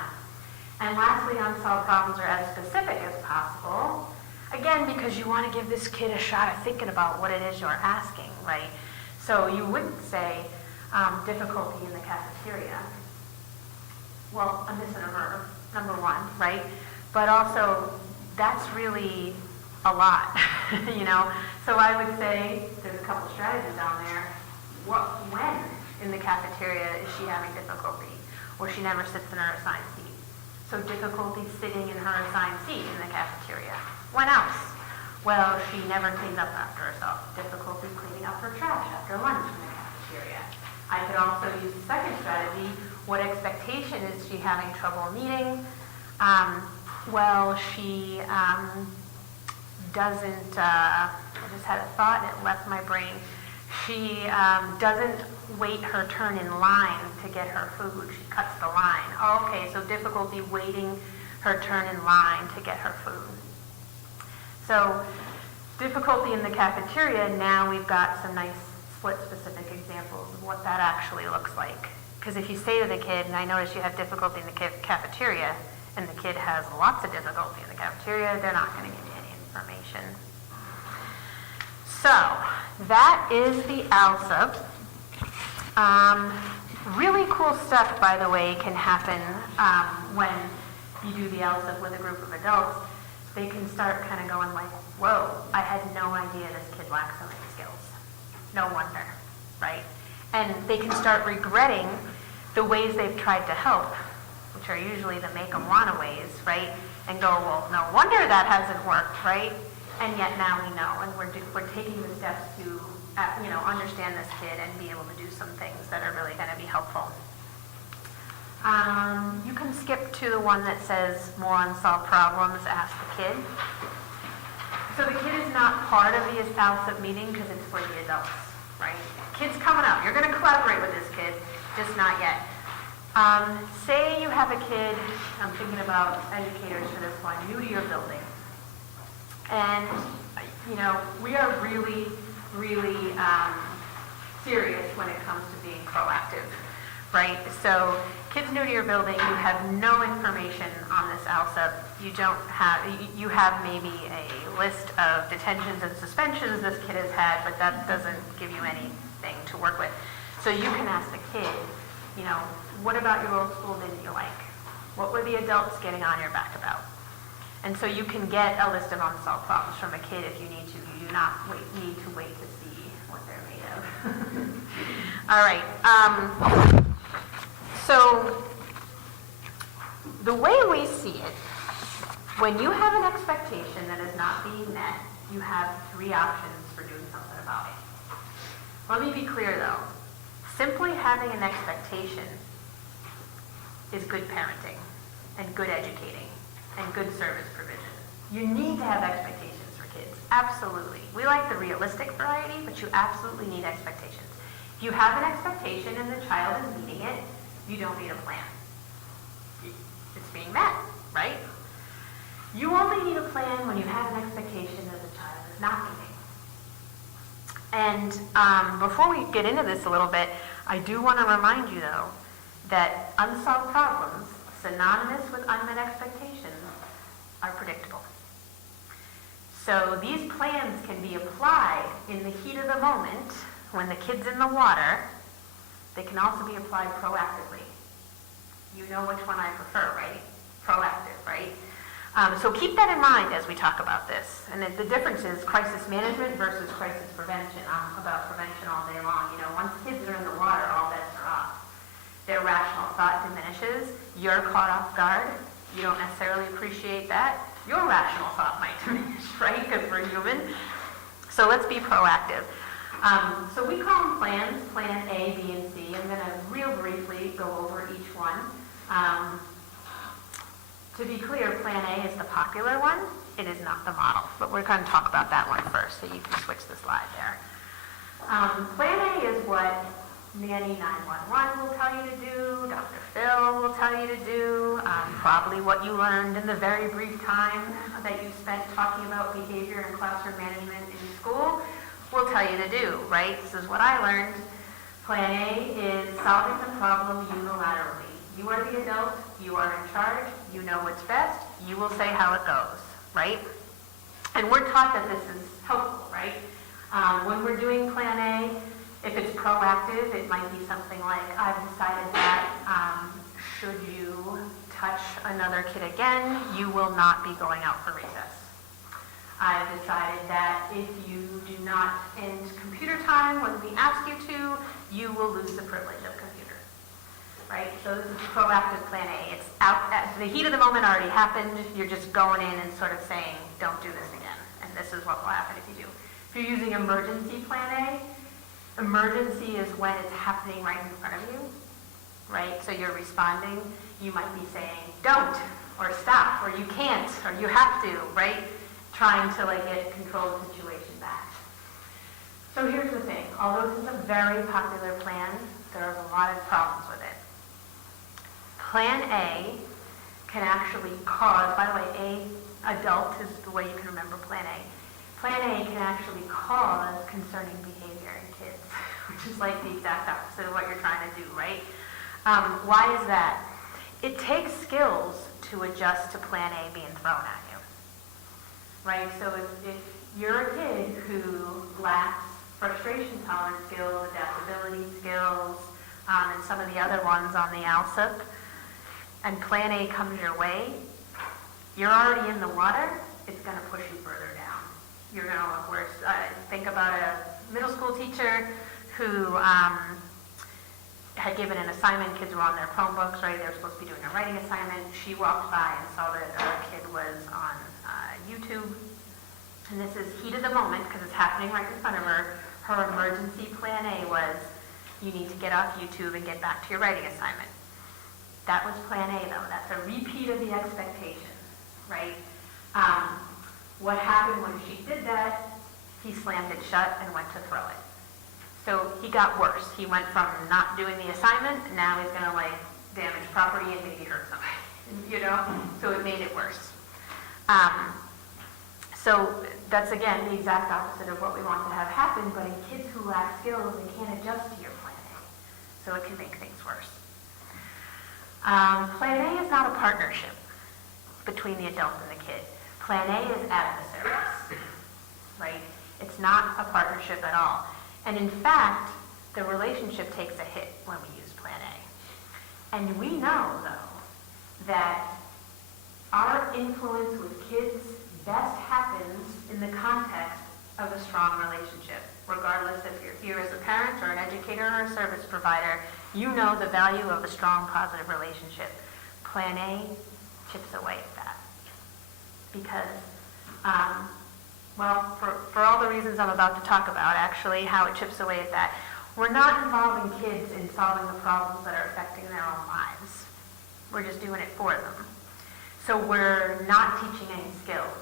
And lastly, unsolved problems are as specific as possible. Again, because you want to give this kid a shot at thinking about what it is you're asking, right? So you wouldn't say difficulty in the cafeteria. Well, I'm missing a verb, number one, right? But also, that's really a lot, you know? So I would say, there's a couple strategies down there. When in the cafeteria is she having difficulty? Or she never sits in her assigned seat. So difficulty sitting in her assigned seat in the cafeteria. When else? Well, she never cleans up after herself. Difficulty cleaning up her trash after lunch in the cafeteria. I could also use the second strategy. What expectation is she having trouble meeting? Well, she doesn't, I just had a thought and it left my brain. She doesn't wait her turn in line to get her food. She cuts the line. Okay, so difficulty waiting her turn in line to get her food. So difficulty in the cafeteria, now we've got some nice split-specific examples of what that actually looks like. Because if you say to the kid, and I notice you have difficulty in the cafeteria, and the kid has lots of difficulty in the cafeteria, they're not going to give you any information. So, that is the LSUP. Really cool stuff, by the way, can happen when you do the LSUP with a group of adults. They can start kind of going like, whoa, I had no idea this kid lacks so many skills. No wonder, right? And they can start regretting the ways they've tried to help, which are usually the make them wanna ways, right? And go, well, no wonder that hasn't worked, right? And yet now we know, and we're taking the steps to, understand this kid and be able to do some things that are really gonna be helpful. You can skip to the one that says more unsolved problems, ask the kid. So the kid is not part of the LSUP meeting because it's for the adults, right? Kid's coming up. You're going to collaborate with this kid, just not yet. Say you have a kid, I'm thinking about educators for this one, new to your building. And, we are really, really serious when it comes to being proactive, right? So kids new to your building, you have no information on this LSUP. You have maybe a list of detentions and suspensions this kid has had, but that doesn't give you anything to work with. So you can ask the kid, what about your old school didn't you like? What were the adults getting on your back about? And so you can get a list of unsolved problems from a kid if you need to. You do not need to wait to see what they're made of. All right. So the way we see it, when you have an expectation that is not being met, you have three options for doing something about it. Let me be clear though. Simply having an expectation is good parenting and good educating and good service provision. You need to have expectations for kids, absolutely. We like the realistic variety, but you absolutely need expectations. If you have an expectation and the child is meeting it, you don't need a plan. It's being met, right? You only need a plan when you have an expectation that the child is not meeting. And before we get into this a little bit, I do want to remind you, though, that unsolved problems, synonymous with unmet expectations, are predictable. So these plans can be applied in the heat of the moment, when the kid's in the water. They can also be applied proactively. You know which one I prefer, right? Proactive, right? So keep that in mind as we talk about this. And the difference is crisis management versus crisis prevention. I'm about prevention all day long. You know, once kids are in the water, all bets are off. Their rational thought diminishes. You're caught off guard. You don't necessarily appreciate that. Your rational thought might diminish, right? Because we're human. So let's be proactive. So we call them plans, plan A, B, and C. I'm going to real briefly go over each one. To be clear, plan A is the popular one. It is not the model, but we're going to talk about that one first, so you can switch the slide there. Plan A is what Nanny 911 will tell you to do, Dr. Phil will tell you to do, probably what you learned in the very brief time that you spent talking about behavior and classroom management in school will tell you to do, right? This is what I learned. Plan A is solving the problem unilaterally. You are the adult, you are in charge, you know what's best, you will say how it goes, right? And we're taught that this is helpful, right? When we're doing plan A, if it's proactive, it might be something like, I've decided that should you touch another kid again, you will not be going out for recess. I've decided that if you do not end computer time when we ask you to, you will lose the privilege of computers, right? So this is proactive plan A. It's out, the heat of the moment already happened. You're just going in and sort of saying, don't do this again. And this is what will happen if you do. If you're using emergency plan A, emergency is when it's happening right in front of you, right? So you're responding. You might be saying, don't, or stop, or you can't, or you have to, right? Trying to get control of the situation back. So here's the thing. Although this is a very popular plan, there are a lot of problems with it. Plan A can actually cause, by the way, adult is the way you can remember plan A. Plan A can actually cause concerning behavior in kids, which is like the exact opposite of what you're trying to do, right? Why is that? It takes skills to adjust to plan A being thrown at you. Right, so if you're a kid who lacks frustration tolerance skills, adaptability skills, and some of the other ones on the ALSIP, and plan A comes your way, you're already in the water, it's going to push you further down. You're going to look worse. Think about a middle school teacher who had given an assignment. Kids were on their Chromebooks, right? They were supposed to be doing a writing assignment. She walked by and saw that a kid was on YouTube, and this is heat of the moment because it's happening right in front of her. Her emergency plan A was, you need to get off YouTube and get back to your writing assignment. That was plan A though. That's a repeat of the expectation, right? What happened when she did that, he slammed it shut and went to throw it. So he got worse. He went from not doing the assignment, and now he's going to damage property and maybe hurt somebody, So it made it worse. So that's, again, the exact opposite of what we want to have happen, but in kids who lack skills, they can't adjust to your plan A. So it can make things worse. Plan A is not a partnership between the adult and the kid. Plan A is adversarial, right? It's not a partnership at all. And in fact, the relationship takes a hit when we use plan A. And we know, though, that our influence with kids best happens in the context of a strong relationship. Regardless if you're here as a parent or an educator or a service provider, you know the value of a strong, positive relationship. Plan A chips away at that. Because, for all the reasons I'm about to talk about, actually, how it chips away at that, we're not involving kids in solving the problems that are affecting their own lives. We're just doing it for them. So we're not teaching any skills.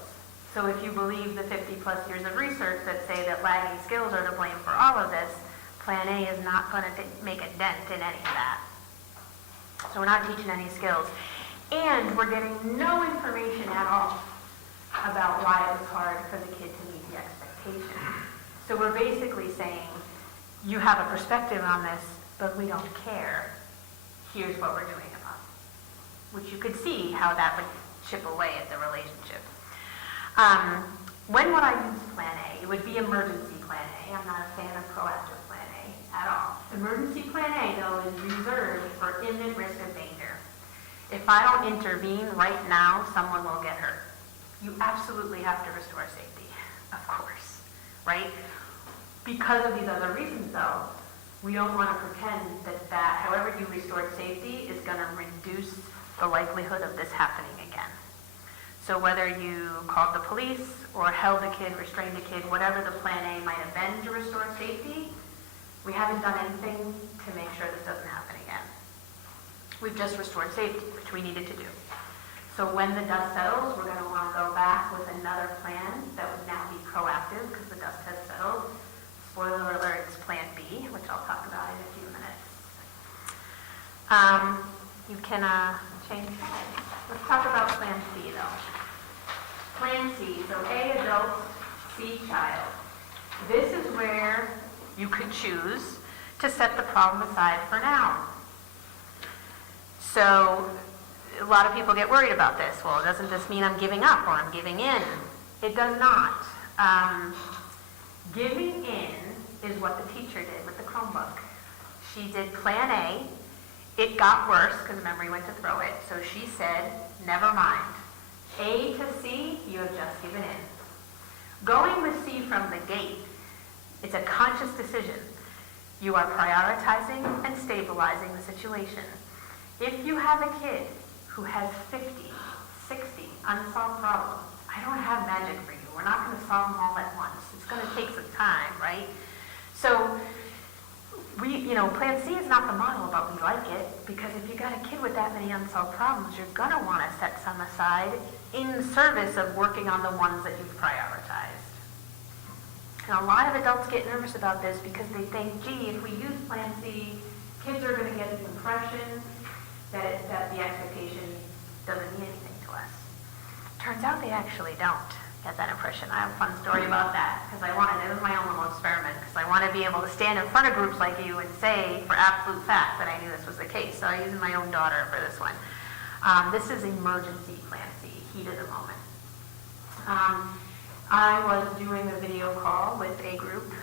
So if you believe the 50 plus years of research that say that lagging skills are to blame for all of this, Plan A is not going to make a dent in any of that. So we're not teaching any skills. And we're getting no information at all about why it was hard for the kid to meet the expectation. So we're basically saying, you have a perspective on this, but we don't care. Here's what we're doing about it. Which you could see how that would chip away at the relationship. When would I use Plan A? It would be emergency Plan A. I'm not a fan of proactive Plan A at all. Emergency Plan A, though, is reserved for imminent risk of danger. If I don't intervene right now, someone will get hurt. You absolutely have to restore safety, of course, right? Because of these other reasons, though, we don't want to pretend that however you restored safety is going to reduce the likelihood of this happening again. So whether you called the police or held a kid, restrained a kid, whatever the Plan A might have been to restore safety, we haven't done anything to make sure this doesn't happen again. We've just restored safety, which we needed to do. So when the dust settles, we're going to want to go back with another plan that would now be proactive because the dust has settled. Spoiler alert, it's Plan B, which I'll talk about in a few minutes. You can change slides. Let's talk about Plan C, though. Plan C, so A, adult, C, child. This is where you could choose to set the problem aside for now. So a lot of people get worried about this. Well, doesn't this mean I'm giving up or I'm giving in? It does not. Giving in is what the teacher did with the Chromebook. She did Plan A. It got worse because memory went to throw it. So she said, never mind. A to C, you have just given in. Going with C from the gate, it's a conscious decision. You are prioritizing and stabilizing the situation. If you have a kid who has 50, 60 unsolved problems, I don't have magic for you. We're not going to solve them all at once. It's going to take some time, right? So Plan C is not the model, but we like it because if you got a kid with that many unsolved problems, you're going to want to set some aside in service of working on the ones that you've prioritized. And a lot of adults get nervous about this because they think, gee, if we use Plan C, kids are going to get the impression that the expectation doesn't mean anything to us. Turns out they actually don't get that impression. I have a fun story about that because it was my own little experiment because I want to be able to stand in front of groups like you and say for absolute fact that I knew this was the case. So I used my own daughter for this one. This is emergency Plan C, heat of the moment. I was doing a video call with a group.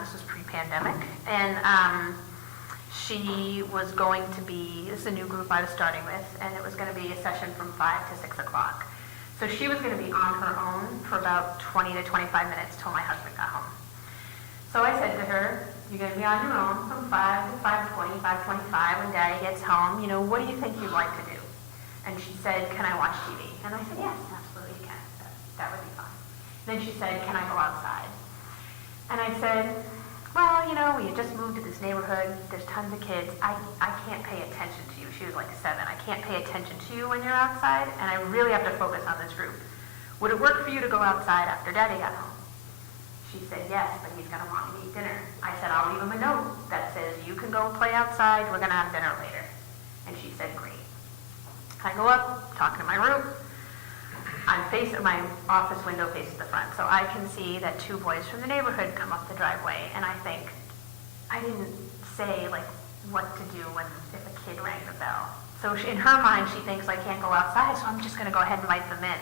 This was pre-pandemic, and she was going to be, this is a new group I was starting with, and it was going to be a session from 5 to 6 o'clock. So she was going to be on her own for about 20 to 25 minutes till my husband got home. So I said to her, you're going to be on your own from 5 to 5:20, 5:25 when Daddy gets home. What do you think you'd like to do? And she said, can I watch TV? And I said, yes, absolutely you can. That would be fine. Then she said, can I go outside? And I said, well, we had just moved to this neighborhood. There's tons of kids. I can't pay attention to you. She was like 7. I can't pay attention to you when you're outside, and I really have to focus on this group. Would it work for you to go outside after Daddy got home? She said, yes, but he's going to want to eat dinner. I said, I'll leave him a note that says, you can go play outside. We're going to have dinner later. And she said, great. I go up, talking to my room. My office window faces the front, so I can see that 2 boys from the neighborhood come up the driveway, and I think, I didn't say what to do if a kid rang the bell. So in her mind, she thinks I can't go outside, so I'm just going to go ahead and invite them in.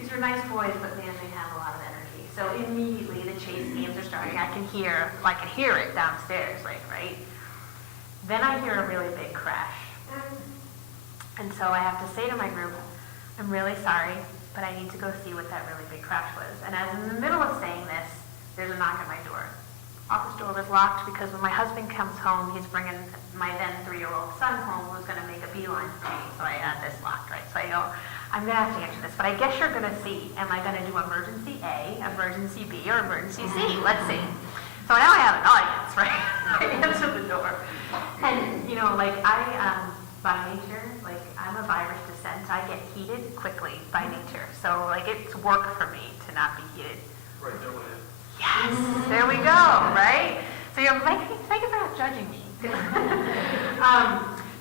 These are nice boys, but man, they have a lot of energy. So immediately the chase games are starting. I can hear it downstairs, right? Then I hear a really big crash. And so I have to say to my group, I'm really sorry, but I need to go see what that really big crash was. And as in the middle of saying this, there's a knock at my door. Office door was locked because when my husband comes home, he's bringing my then 3-year-old son home who's going to make a beeline for me. So I had this locked, right? So I go, I'm going to have to answer this, but I guess you're going to see, am I going to do emergency A, emergency B, or emergency C? Let's see. So now I have an audience, right? I answer the door. And, by nature, I'm of Irish descent. I get heated quickly by nature. So, it's work for me to not be heated. Right, no way. Yes! yes, there we go, right? So you're like, thank you for not judging me.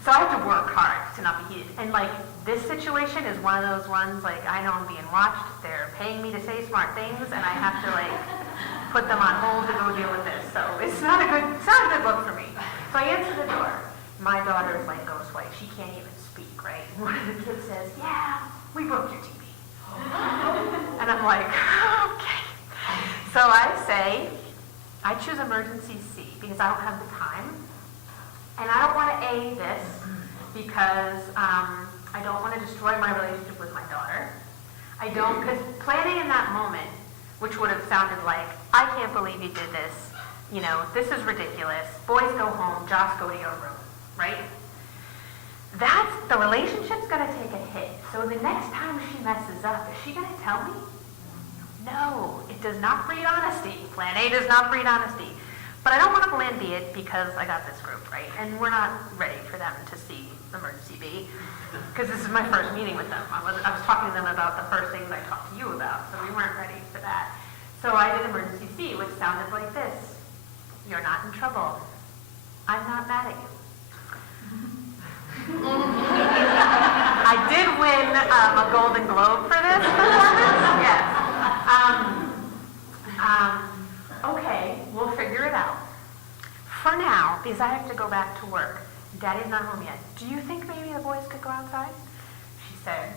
So I have to work hard to not be heated. And like, this situation is one of those ones, like, I know I'm being watched, they're paying me to say smart things, and I have to like, put them on hold to go deal with this. So it's not a good look for me. So I answer the door. My daughter is like ghost white, she can't even speak, right? One of the kids says, yeah, we broke your TV. And I'm like, okay. So I say, I choose emergency C because I don't have the time. And I don't want to A this because I don't want to destroy my relationship with my daughter. I don't, because planning in that moment, which would have sounded like, I can't believe you did this. You know, this is ridiculous. Boys go home, Joss go to your room, right? The relationship's going to take a hit. So the next time she messes up, is she going to tell me? No, it does not breed honesty. Plan A does not breed honesty. But I don't want to plan B it because I got this group, right? And we're not ready for them to see emergency B because this is my first meeting with them. I was talking to them about the first things I talked to you about, so we weren't ready for that. So I did emergency C, which sounded like this. You're not in trouble. I'm not mad at you. I did win a Golden Globe for this performance. Yes. Okay, we'll figure it out. For now, because I have to go back to work, Daddy's not home yet. Do you think maybe the boys could go outside? She said.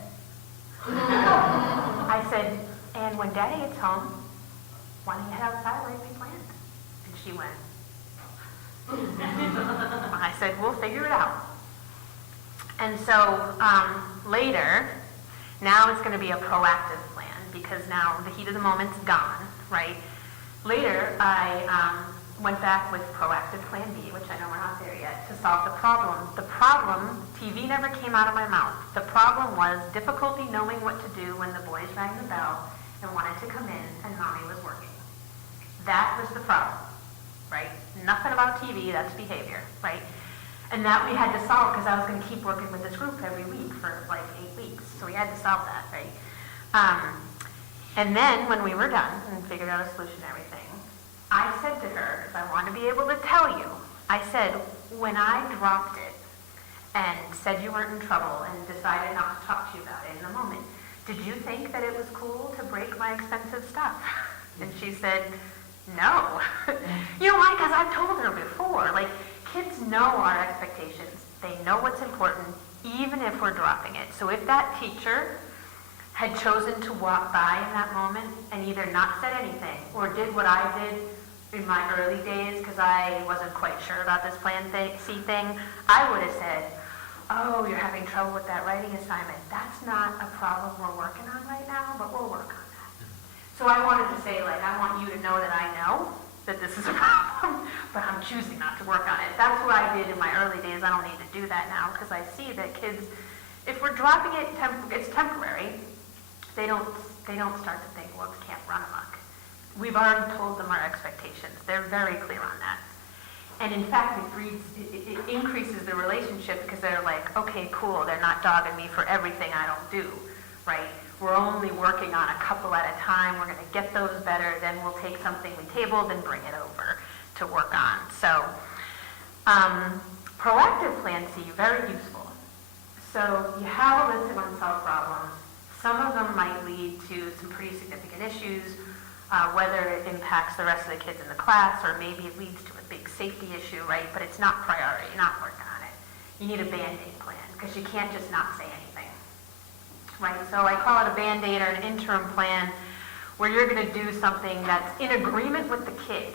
I said, and when Daddy gets home, why don't you head outside like we planned? And she went. I said, we'll figure it out. And so later, now it's going to be a proactive plan because now the heat of the moment's gone, right? Later, I went back with proactive plan B, which I know we're not there yet, to solve the problem. The problem, TV never came out of my mouth. The problem was difficulty knowing what to do when the boys rang the bell and wanted to come in and Mommy was working. That was the problem, right? Nothing about TV, that's behavior, right? And that we had to solve because I was going to keep working with this group every week for like 8 weeks. So we had to solve that, right? And then when we were done and figured out a solution and everything, I said to her, because I want to be able to tell you, I said, when I dropped it and said you weren't in trouble and decided not to talk to you about it in the moment, did you think that it was cool to break my expensive stuff? And she said, no. You know why? Because I've told her before, like, kids know our expectations. They know what's important, even if we're dropping it. So if that teacher had chosen to walk by in that moment and either not said anything or did what I did in my early days because I wasn't quite sure about this plan C thing, I would have said, oh, you're having trouble with that writing assignment. That's not a problem we're working on right now, but we'll work on that. So I wanted to say, like, I want you to know that I know that this is a problem, but I'm choosing not to work on it. That's what I did in my early days. I don't need to do that now because I see that kids, if we're dropping it, it's temporary. They don't start to think, well, it can't run amok. We've already told them our expectations. They're very clear on that. And in fact, it increases the relationship because they're like, okay, cool, they're not dogging me for everything I don't do, right? We're only working on a couple at a time. We're going to get those better. Then we'll take something we tabled and bring it over to work on. So proactive plan C, very useful. So you have a list of unsolved problems. Some of them might lead to some pretty significant issues, whether it impacts the rest of the kids in the class or maybe it leads to a big safety issue, right? But it's not priority. You're not working on it. You need a Band-Aid plan because you can't just not say anything. Right, so I call it a Band-Aid or an interim plan where you're going to do something that's in agreement with the kid,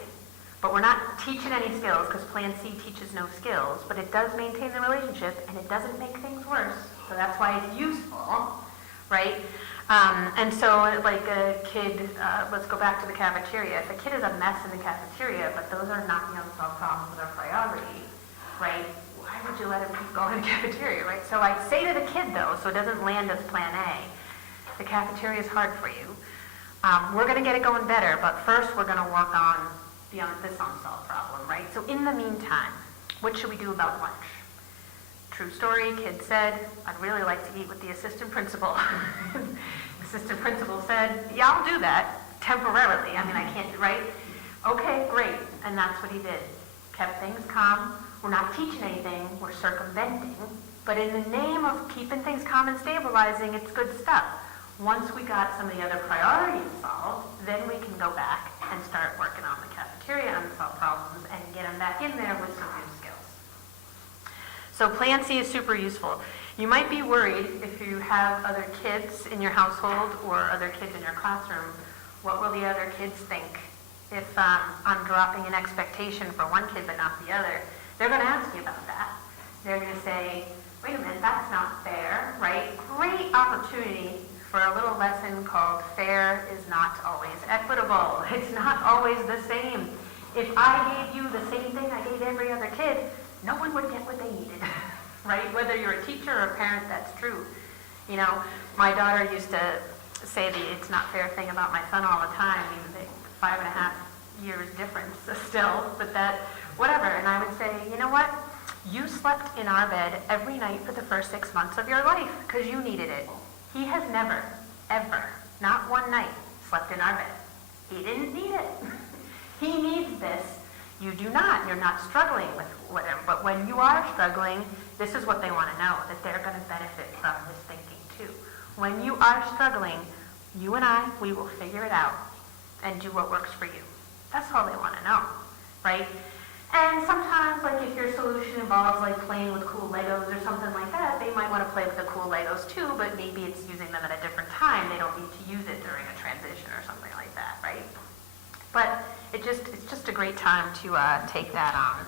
but we're not teaching any skills because Plan C teaches no skills, but it does maintain the relationship and it doesn't make things worse, so that's why it's useful, right? And so like a kid, let's go back to the cafeteria. If a kid is a mess in the cafeteria, but those are not the unsolved problems that are priority, right? Why would you let him keep going in the cafeteria, right? So I say to the kid, though, so it doesn't land as Plan A, the cafeteria is hard for you. We're going to get it going better, but first we're going to work on this unsolved problem, right? So in the meantime, what should we do about lunch? True story, kid said, I'd really like to eat with the assistant principal. Assistant principal said, yeah, I'll do that, temporarily. I mean, I can't, right? Okay, great, and that's what he did. Kept things calm. We're not teaching anything, we're circumventing, but in the name of keeping things calm and stabilizing, it's good stuff. Once we got some of the other priorities solved, then we can go back and start working on the cafeteria unsolved problems and get them back in there with some new skills. So Plan C is super useful. You might be worried if you have other kids in your household or other kids in your classroom, what will the other kids think if I'm dropping an expectation for one kid but not the other? They're going to ask you about that. They're going to say, wait a minute, that's not fair, right? Great opportunity for a little lesson called Fair is Not Always Equitable. It's not always the same. If I gave you the same thing I gave every other kid, no one would get what they needed, right? Whether you're a teacher or a parent, that's true. You know, my daughter used to say the it's not fair thing about my son all the time, even the 5.5 years difference still, but that, whatever. And I would say, you know what? You slept in our bed every night for the first 6 months of your life because you needed it. He has never, ever, not one night, slept in our bed. He didn't need it. He needs this. You do not. You're not struggling with whatever. But when you are struggling, this is what they want to know, that they're going to benefit from this thinking too. When you are struggling, you and I, we will figure it out and do what works for you. That's all they want to know, right? And sometimes, like if your solution involves like playing with cool Legos or something like that, they might want to play with the cool Legos too, but maybe it's using them at a different time. They don't need to use it during a transition or something like that, right? But it's just a great time to take that on.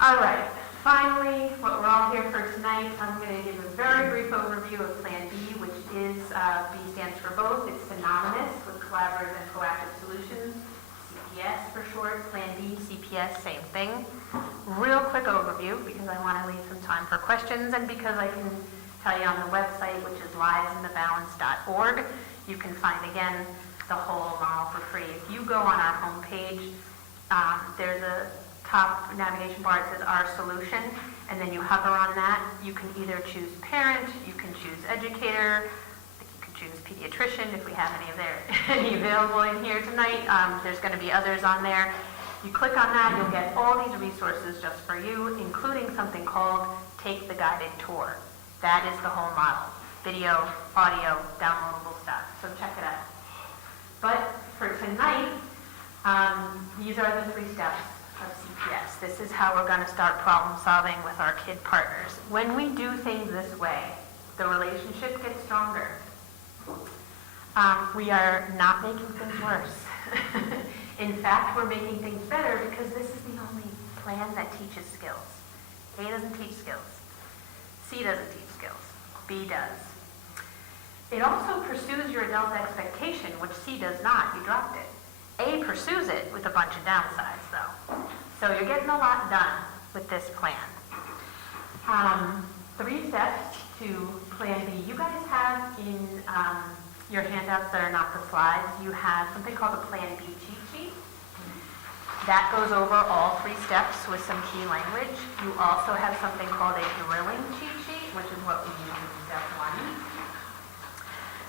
All right, finally, what we're all here for tonight, I'm going to give a very brief overview of Plan B, which is, B stands for both. It's synonymous with collaborative and proactive solutions. CPS for short, Plan B, CPS, same thing. Real quick overview, because I want to leave some time for questions, and because I can tell you on the website, which is livesinthebalance.org, you can find, again, the whole model for free. If you go on our homepage, there's a top navigation bar that says Our Solution, and then you hover on that. You can either choose parent, you can choose educator, choose pediatrician if we have any available in here tonight. There's going to be others on there. You click on that, you'll get all these resources just for you, including something called Take the Guided Tour. That is the whole model. Video, audio, downloadable stuff. So check it out. But for tonight, these are the 3 steps of CPS. This is how we're going to start problem solving with our kid partners. When we do things this way, the relationship gets stronger. We are not making things worse. In fact, we're making things better because this is the only plan that teaches skills. A doesn't teach skills. C doesn't teach skills. B does. It also pursues your adult expectation, which C does not. You dropped it. A pursues it with a bunch of downsides, though. So you're getting a lot done with this plan. 3 steps to Plan B. You guys have in your handouts that are not the slides, you have something called a Plan B cheat sheet. That goes over all 3 steps with some key language. You also have something called a drilling cheat sheet, which is what we use in step 1.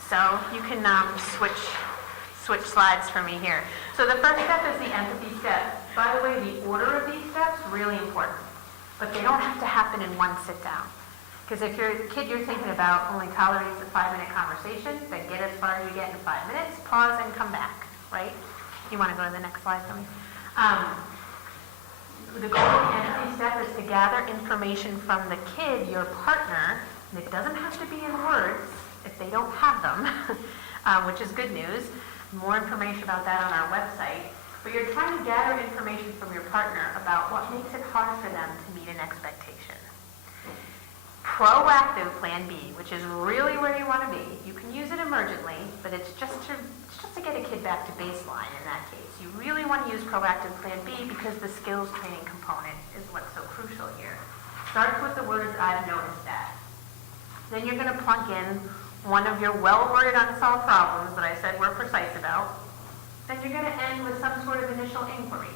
So you can switch slides for me here. So the first step is the empathy step. By the way, the order of these steps, really important. But they don't have to happen in one sit down. Because if you're a kid you're thinking about only tolerates a 5-minute conversation, then get as far as you get in 5 minutes, pause and come back, right? You want to go to the next slide for me? The goal of the empathy step is to gather information from the kid, your partner, and it doesn't have to be in words if they don't have them, which is good news. More information about that on our website. But you're trying to gather information from your partner about what makes it hard for them to meet an expectation. Proactive Plan B, which is really where you want to be. You can use it emergently, but it's just to get a kid back to baseline in that case. You really want to use proactive Plan B because the skills training component is what's so crucial here. Starts with the words, I've noticed that. Then you're going to plunk in one of your well-worded unsolved problems that I said we're precise about. Then you're going to end with some sort of initial inquiry.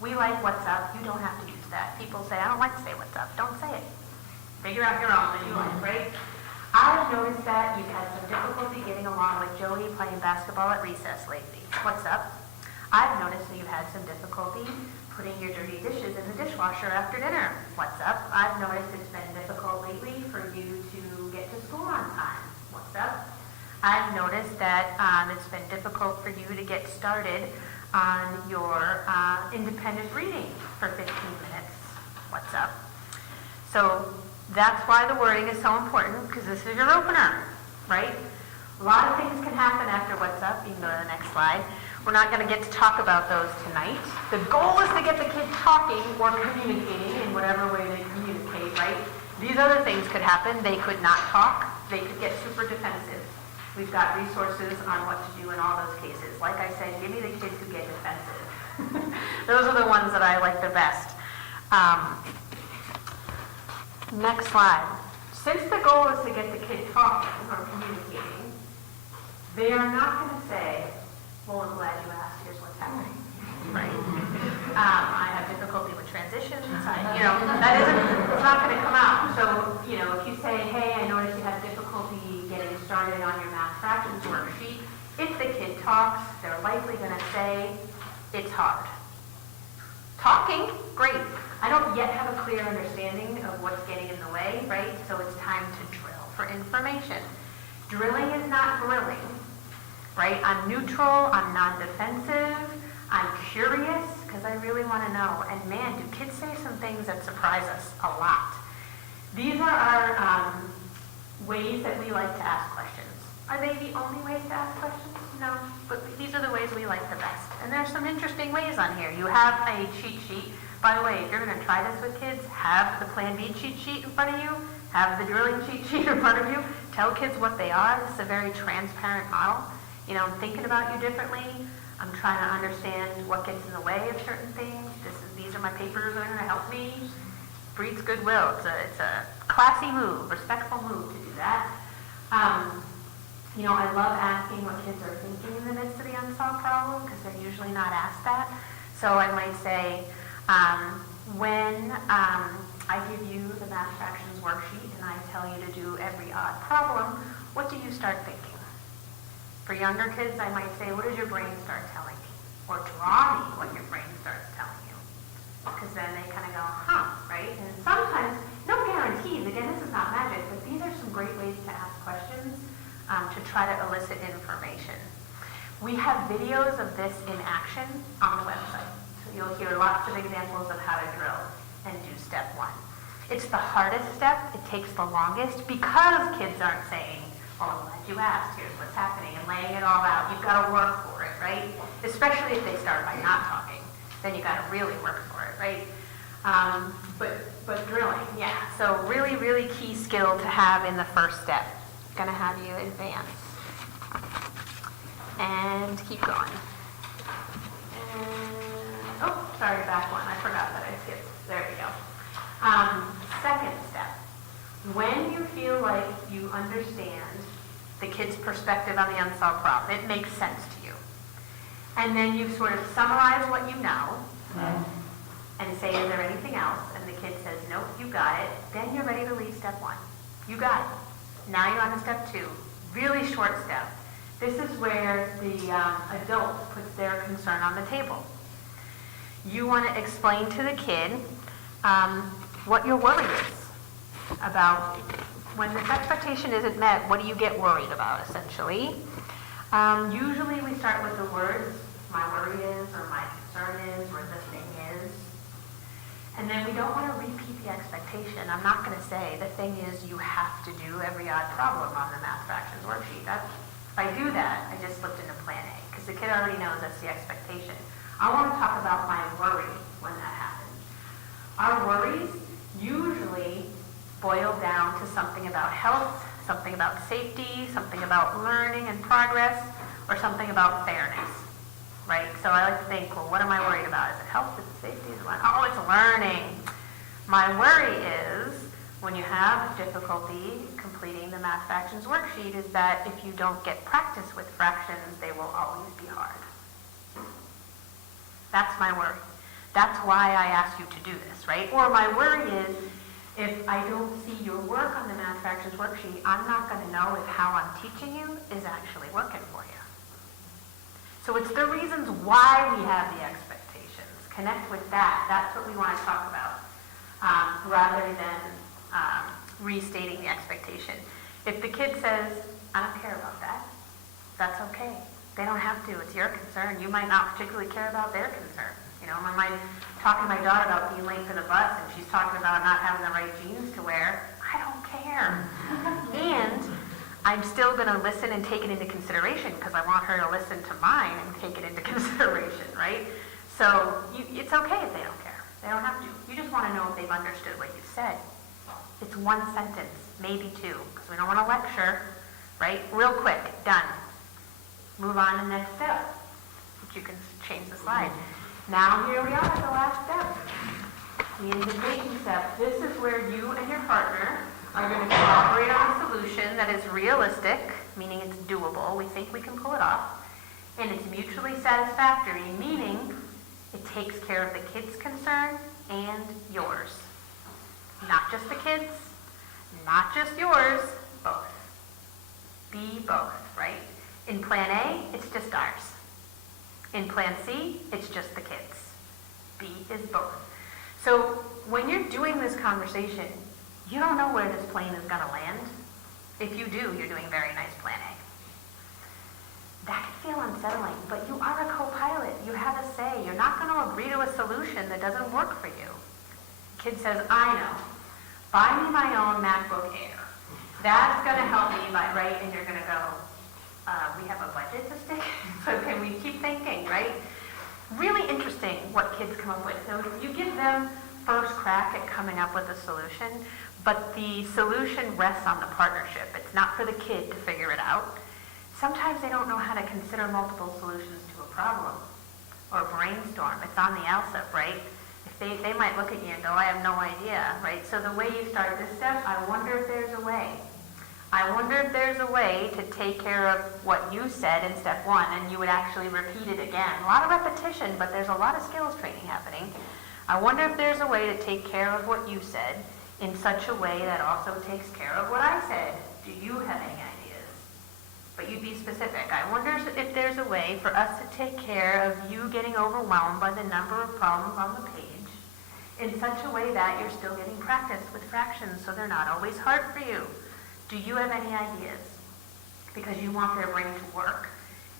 We like what's up. You don't have to use that. People say, I don't like to say what's up. Don't say it. Figure out your own that you like, right? I've noticed that you've had some difficulty getting along with Jody playing basketball at recess lately. What's up? I've noticed that you had some difficulty putting your dirty dishes in the dishwasher after dinner. What's up? I've noticed it's been difficult lately for you to get to school on time. What's up? I've noticed that it's been difficult for you to get started on your independent reading for 15 minutes. What's up? So that's why the wording is so important, because this is your opener, right? A lot of things can happen after what's up. You can go to the next slide. We're not going to get to talk about those tonight. The goal is to get the kids talking or communicating in whatever way they communicate, right? These other things could happen. They could not talk. They could get super defensive. We've got resources on what to do in all those cases. Like I said, give me the kids who get defensive. Those are the ones that I like the best. Next slide. Since the goal is to get the kid talking or communicating, they are not going to say, well, I'm glad you asked, here's what's happening, right? I have difficulty with transitions, it's not going to come out. So, if you say, hey, I noticed you have difficulty getting started on your math fractions worksheet, if the kid talks, they're likely going to say, it's hard. Talking, great. I don't yet have a clear understanding of what's getting in the way, right? So it's time to drill for information. Drilling is not grilling, right? I'm neutral, I'm non-defensive, I'm curious, because I really want to know. And man, do kids say some things that surprise us a lot. These are our ways that we like to ask questions. Are they the only ways to ask questions? No, but these are the ways we like the best. And there's some interesting ways on here. You have a cheat sheet. By the way, if you're going to try this with kids, have the Plan B cheat sheet in front of you, have the drilling cheat sheet in front of you, tell kids what they are. This is a very transparent model. I'm thinking about you differently. I'm trying to understand what gets in the way of certain things. These are my papers that are going to help me. Breeds goodwill. It's a classy move, respectful move to do that. I love asking what kids are thinking in the midst of the unsolved problem, because they're usually not asked that. So I might say, when I give you the math fractions worksheet and I tell you to do every odd problem, what do you start thinking? For younger kids, I might say, what does your brain start telling me? Or draw me what your brain starts telling you. Because then they kind of go, right? And sometimes, no guarantees, again, this is not magic, but these are some great ways to ask questions to try to elicit information. We have videos of this in action on the website. So you'll hear lots of examples of how to drill and do step one. It's the hardest step. It takes the longest because kids aren't saying, well, I'm glad you asked, here's what's happening, and laying it all out. You've got to work for it, right? Especially if they start by not talking. Then you've got to really work for it, right? But drilling, yeah. So really, really key skill to have in the first step. Going to have you advance. And keep going. And, sorry, back one. I forgot that I skipped. There we go. Second step. When you feel like you understand the kid's perspective on the unsolved problem, it makes sense to you. And then you sort of summarize what you know and say, is there anything else? And the kid says, nope, you got it. Then you're ready to leave step one. You got it. Now you're on to step two. Really short step. This is where the adult puts their concern on the table. You want to explain to the kid what your worry is about. When this expectation isn't met, what do you get worried about, essentially? Usually we start with the words, my worry is, or my concern is, or the thing is. And then we don't want to repeat the expectation. I'm not going to say, the thing is, you have to do every odd problem on the math fractions worksheet. If I do that, I just slipped into plan A, because the kid already knows that's the expectation. I want to talk about my worry when that happens. Our worries usually boil down to something about health, something about safety, something about learning and progress, or something about fairness, right? So I like to think, well, what am I worried about? Is it health? Is it safety? Is it learning? Oh, it's learning. My worry is, when you have difficulty completing the math fractions worksheet, is that if you don't get practice with fractions, they will always be hard. That's my worry. That's why I asked you to do this, right? Or my worry is, if I don't see your work on the math fractions worksheet, I'm not going to know if how I'm teaching you is actually working for you. So it's the reasons why we have the expectations. Connect with that. That's what we want to talk about, rather than restating the expectation. If the kid says, I don't care about that, that's okay. They don't have to. It's your concern. You might not particularly care about their concern. You know, when I'm talking to my daughter about being late for the bus and she's talking about not having the right jeans to wear, I don't care. And I'm still going to listen and take it into consideration because I want her to listen to mine and take it into consideration, right? So it's okay if they don't care. They don't have to. You just want to know if they've understood what you said. It's one sentence, maybe two, because we don't want to lecture, right? Real quick, done. Move on to the next step. You can change the slide. Now here we are at the last step. The invitation step. This is where you and your partner are going to collaborate on a solution that is realistic, meaning it's doable. We think we can pull it off. And it's mutually satisfactory, meaning it takes care of the kid's concern and yours. Not just the kids, not just yours, both. Be both, right? In plan A, it's just ours. In plan C, it's just the kids. B is both. So when you're doing this conversation, you don't know where this plane is going to land. If you do, you're doing very nice plan A. That can feel unsettling, but you are a co-pilot. You have a say. You're not going to agree to a solution that doesn't work for you. Kid says, I know. Buy me my own MacBook Air. That's going to help me, right? And you're going to go, we have a budget to stick, so can we keep thinking, right? Really interesting what kids come up with. So you give them first crack at coming up with a solution, but the solution rests on the partnership. It's not for the kid to figure it out. Sometimes they don't know how to consider multiple solutions to a problem or brainstorm. It's on the LICSW, right? If they might look at you and go, I have no idea, right? So the way you start this step, I wonder if there's a way. I wonder if there's a way to take care of what you said in step one, and you would actually repeat it again. A lot of repetition, but there's a lot of skills training happening. I wonder if there's a way to take care of what you said in such a way that also takes care of what I said. Do you have any ideas? But you'd be specific. I wonder if there's a way for us to take care of you getting overwhelmed by the number of problems on the page in such a way that you're still getting practice with fractions so they're not always hard for you. Do you have any ideas? Because you want their brain to work,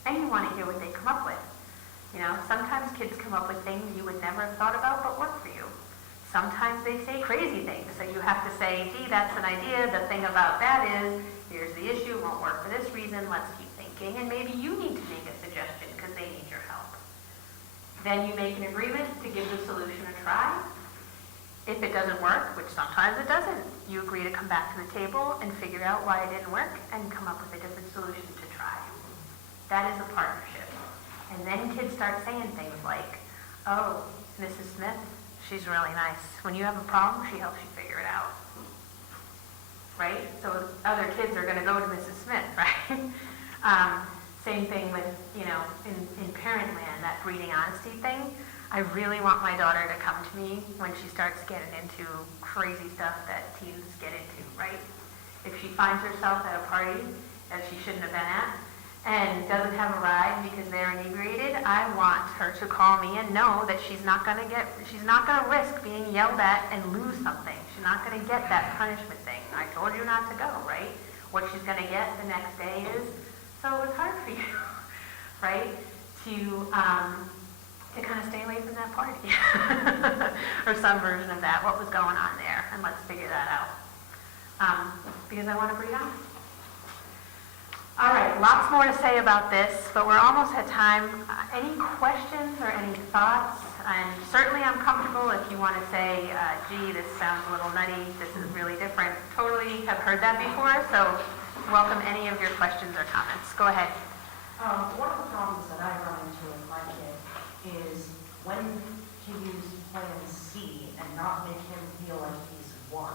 and you want to hear what they come up with. You know, sometimes kids come up with things you would never have thought about but work for you. Sometimes they say crazy things, so you have to say, gee, that's an idea. The thing about that is, here's the issue, it won't work for this reason, let's keep thinking, and maybe you need to make a suggestion because they need your help. Then you make an agreement to give the solution a try. If it doesn't work, which sometimes it doesn't, you agree to come back to the table and figure out why it didn't work and come up with a different solution to try. That is a partnership. And then kids start saying things like, oh, Mrs. Smith, she's really nice. When you have a problem, she helps you figure it out. Right? So other kids are going to go to Mrs. Smith, right? Same thing with, you know, in parent land, that breeding honesty thing. I really want my daughter to come to me when she starts getting into crazy stuff that teens get into, right? If she finds herself at a party that she shouldn't have been at and doesn't have a ride because they're inebriated, I want her to call me and know that she's not going to risk being yelled at and lose something. She's not going to get that punishment thing. I told you not to go, right? What she's going to get the next day is, so it was hard for you, right? To kind of stay away from that party or some version of that. What was going on there? And let's figure that out. Because I want to breed on. All right, lots more to say about this, but we're almost at time. Any questions or any thoughts? And certainly I'm comfortable if you want to say, gee, this sounds a little nutty. This is really different. Totally have heard that before, so welcome any of your questions or comments. Go ahead. One of the problems that I run into with my kid is when to use plan C and not make him feel like he's won.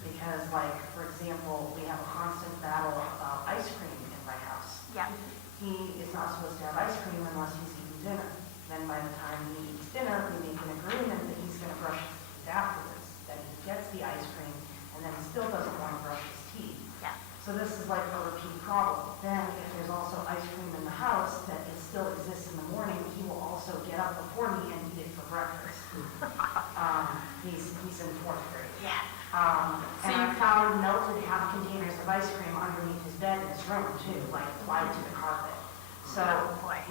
Because, like, for example, we have a constant battle about ice cream in my house. Yeah. He is not supposed to have ice cream unless he's eaten dinner. Then by the time he eats dinner, we make an agreement that he's going to brush his teeth afterwards. Then he gets the ice cream and then he still doesn't want to brush his teeth. Yeah. So this is like a repeat problem. Then if there's also ice cream in the house that it still exists in the morning, he will also get up before me and eat it for breakfast. He's in 4th grade. Yeah. And I found melted half containers of ice cream underneath his bed in his room too, like applied to the carpet. So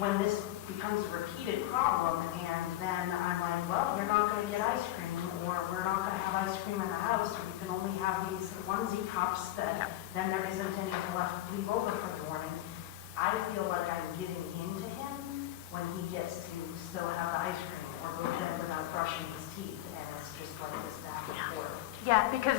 when this becomes a repeated problem, and then I'm like, well, you're not going to get ice cream, or we're not going to have ice cream in the house, or you can only have these onesie cups that then there isn't any left to leave over for the morning. I feel like I'm giving in to him when he gets to still have the ice cream or go to bed without brushing his teeth, and it's just like this back and forth. Yeah, because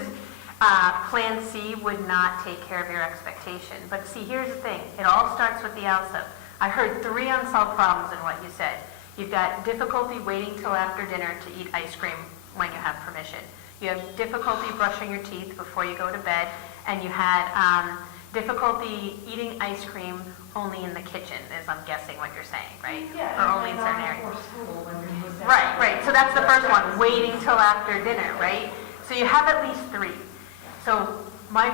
Plan C would not take care of your expectation. But see, here's the thing. It all starts with the LICSW. I heard 3 unsolved problems in what you said. You've got difficulty waiting till after dinner to eat ice cream when you have permission. You have difficulty brushing your teeth before you go to bed, and you had difficulty eating ice cream only in the kitchen, is I'm guessing what you're saying, right? Yeah, or only in certain not areas. before school when you're supposed to Right, right. So that's the first one, waiting till after dinner, right? So you have at least 3. So my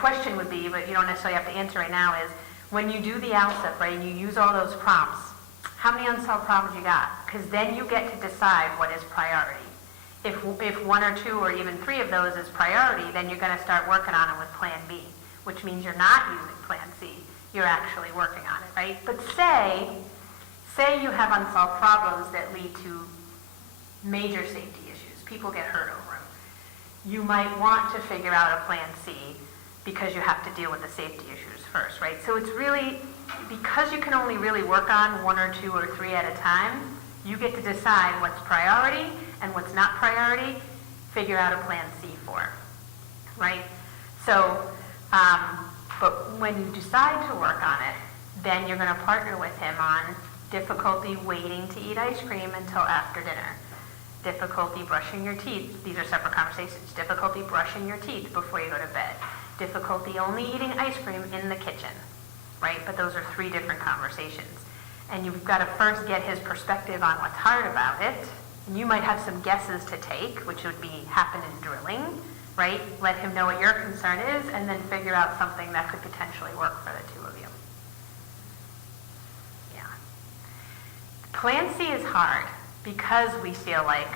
question would be, but you don't necessarily have to answer right now, is when you do the LICSW, right, and you use all those prompts, how many unsolved problems you got? Because then you get to decide what is priority. If 1 or 2 or even 3 of those is priority, then you're going to start working on it with Plan B, which means you're not using Plan C. You're actually working on it, right? But say you have unsolved problems that lead to major safety issues. People get hurt over them. You might want to figure out a Plan C because you have to deal with the safety issues first, right? So it's really, because you can only really work on 1 or 2 or 3 at a time, you get to decide what's priority and what's not priority, figure out a Plan C for, right? So, but when you decide to work on it, then you're going to partner with him on difficulty waiting to eat ice cream until after dinner. Difficulty brushing your teeth. These are separate conversations. Difficulty brushing your teeth before you go to bed. Difficulty only eating ice cream in the kitchen, right? But those are 3 different conversations. And you've got to first get his perspective on what's hard about it. And you might have some guesses to take, which would be happen in drilling, right? Let him know what your concern is, and then figure out something that could potentially work for the 2 of you. Yeah. Plan C is hard because we feel like,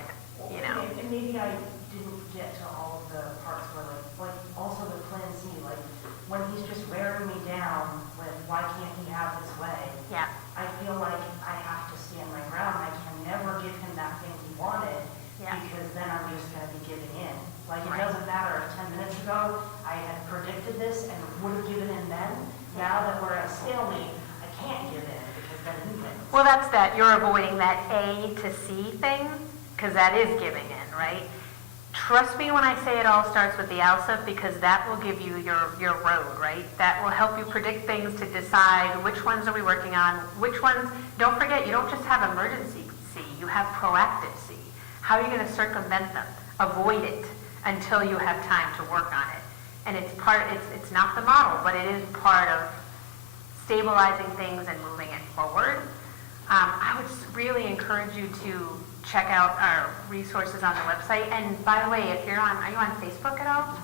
you know. And maybe I didn't get to all of the parts where like also the Plan C, like when he's just wearing me down with why can't he have his way. Yeah. I feel like I have to stand my ground. I can never give him that thing he wanted, Yeah. because then I'm just going to be giving in. Like it Right. doesn't matter if 10 minutes ago I had predicted this and would have given in then. Now that we're at a stalemate, I can't give in because then he wins. Well, that's that. You're avoiding that A to C thing, because that is giving in, right? Trust me when I say it all starts with the LICSW, because that will give you your road, right? That will help you predict things to decide which ones are we working on, which ones, don't forget, you don't just have emergency C, you have proactive C. How are you going to circumvent them? Avoid it until you have time to work on it. And it's not the model, but it is part of stabilizing things and moving it forward. I would really encourage you to check out our resources on the website. And by the way, are you on Facebook at all?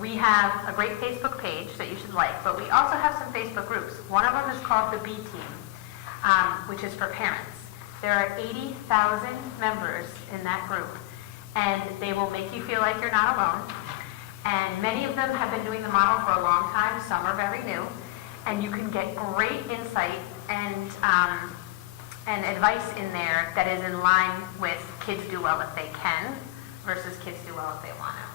We have a great Facebook page that you should like, but we also have some Facebook groups. One of them is called the B Team, which is for parents. There are 80,000 members in that group, and they will make you feel like you're not alone. And many of them have been doing the model for a long time. Some are very new. And you can get great insight and advice in there that is in line with kids do well if they can versus kids do well if they want to.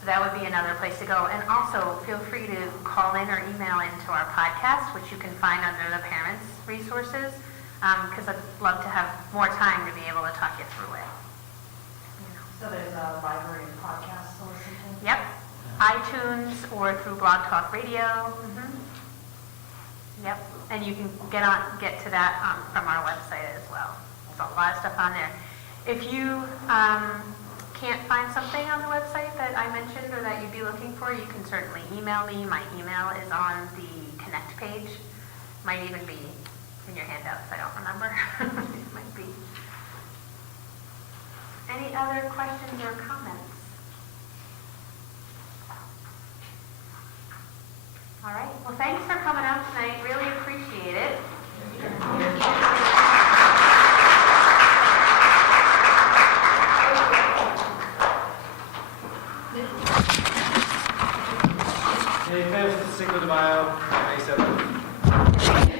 So that would be another place to go. And also feel free to call in or email into our podcast, which you can find under the parents resources, because I'd love to have more time to be able to talk you through it. So there's a library of podcasts to listen to? Yep. iTunes or through Blog Talk Radio. Yep. And you can get to that from our website as well. There's a lot of stuff on there. If you can't find something on the website that I mentioned or that you'd be looking for, you can certainly email me. My email is on the Connect page. Might even be in your handouts. I don't remember. It might be. Any other questions or comments? All right, well, thanks for coming out tonight, really appreciate it. May 5th, Cinco de Mayo, May 7th.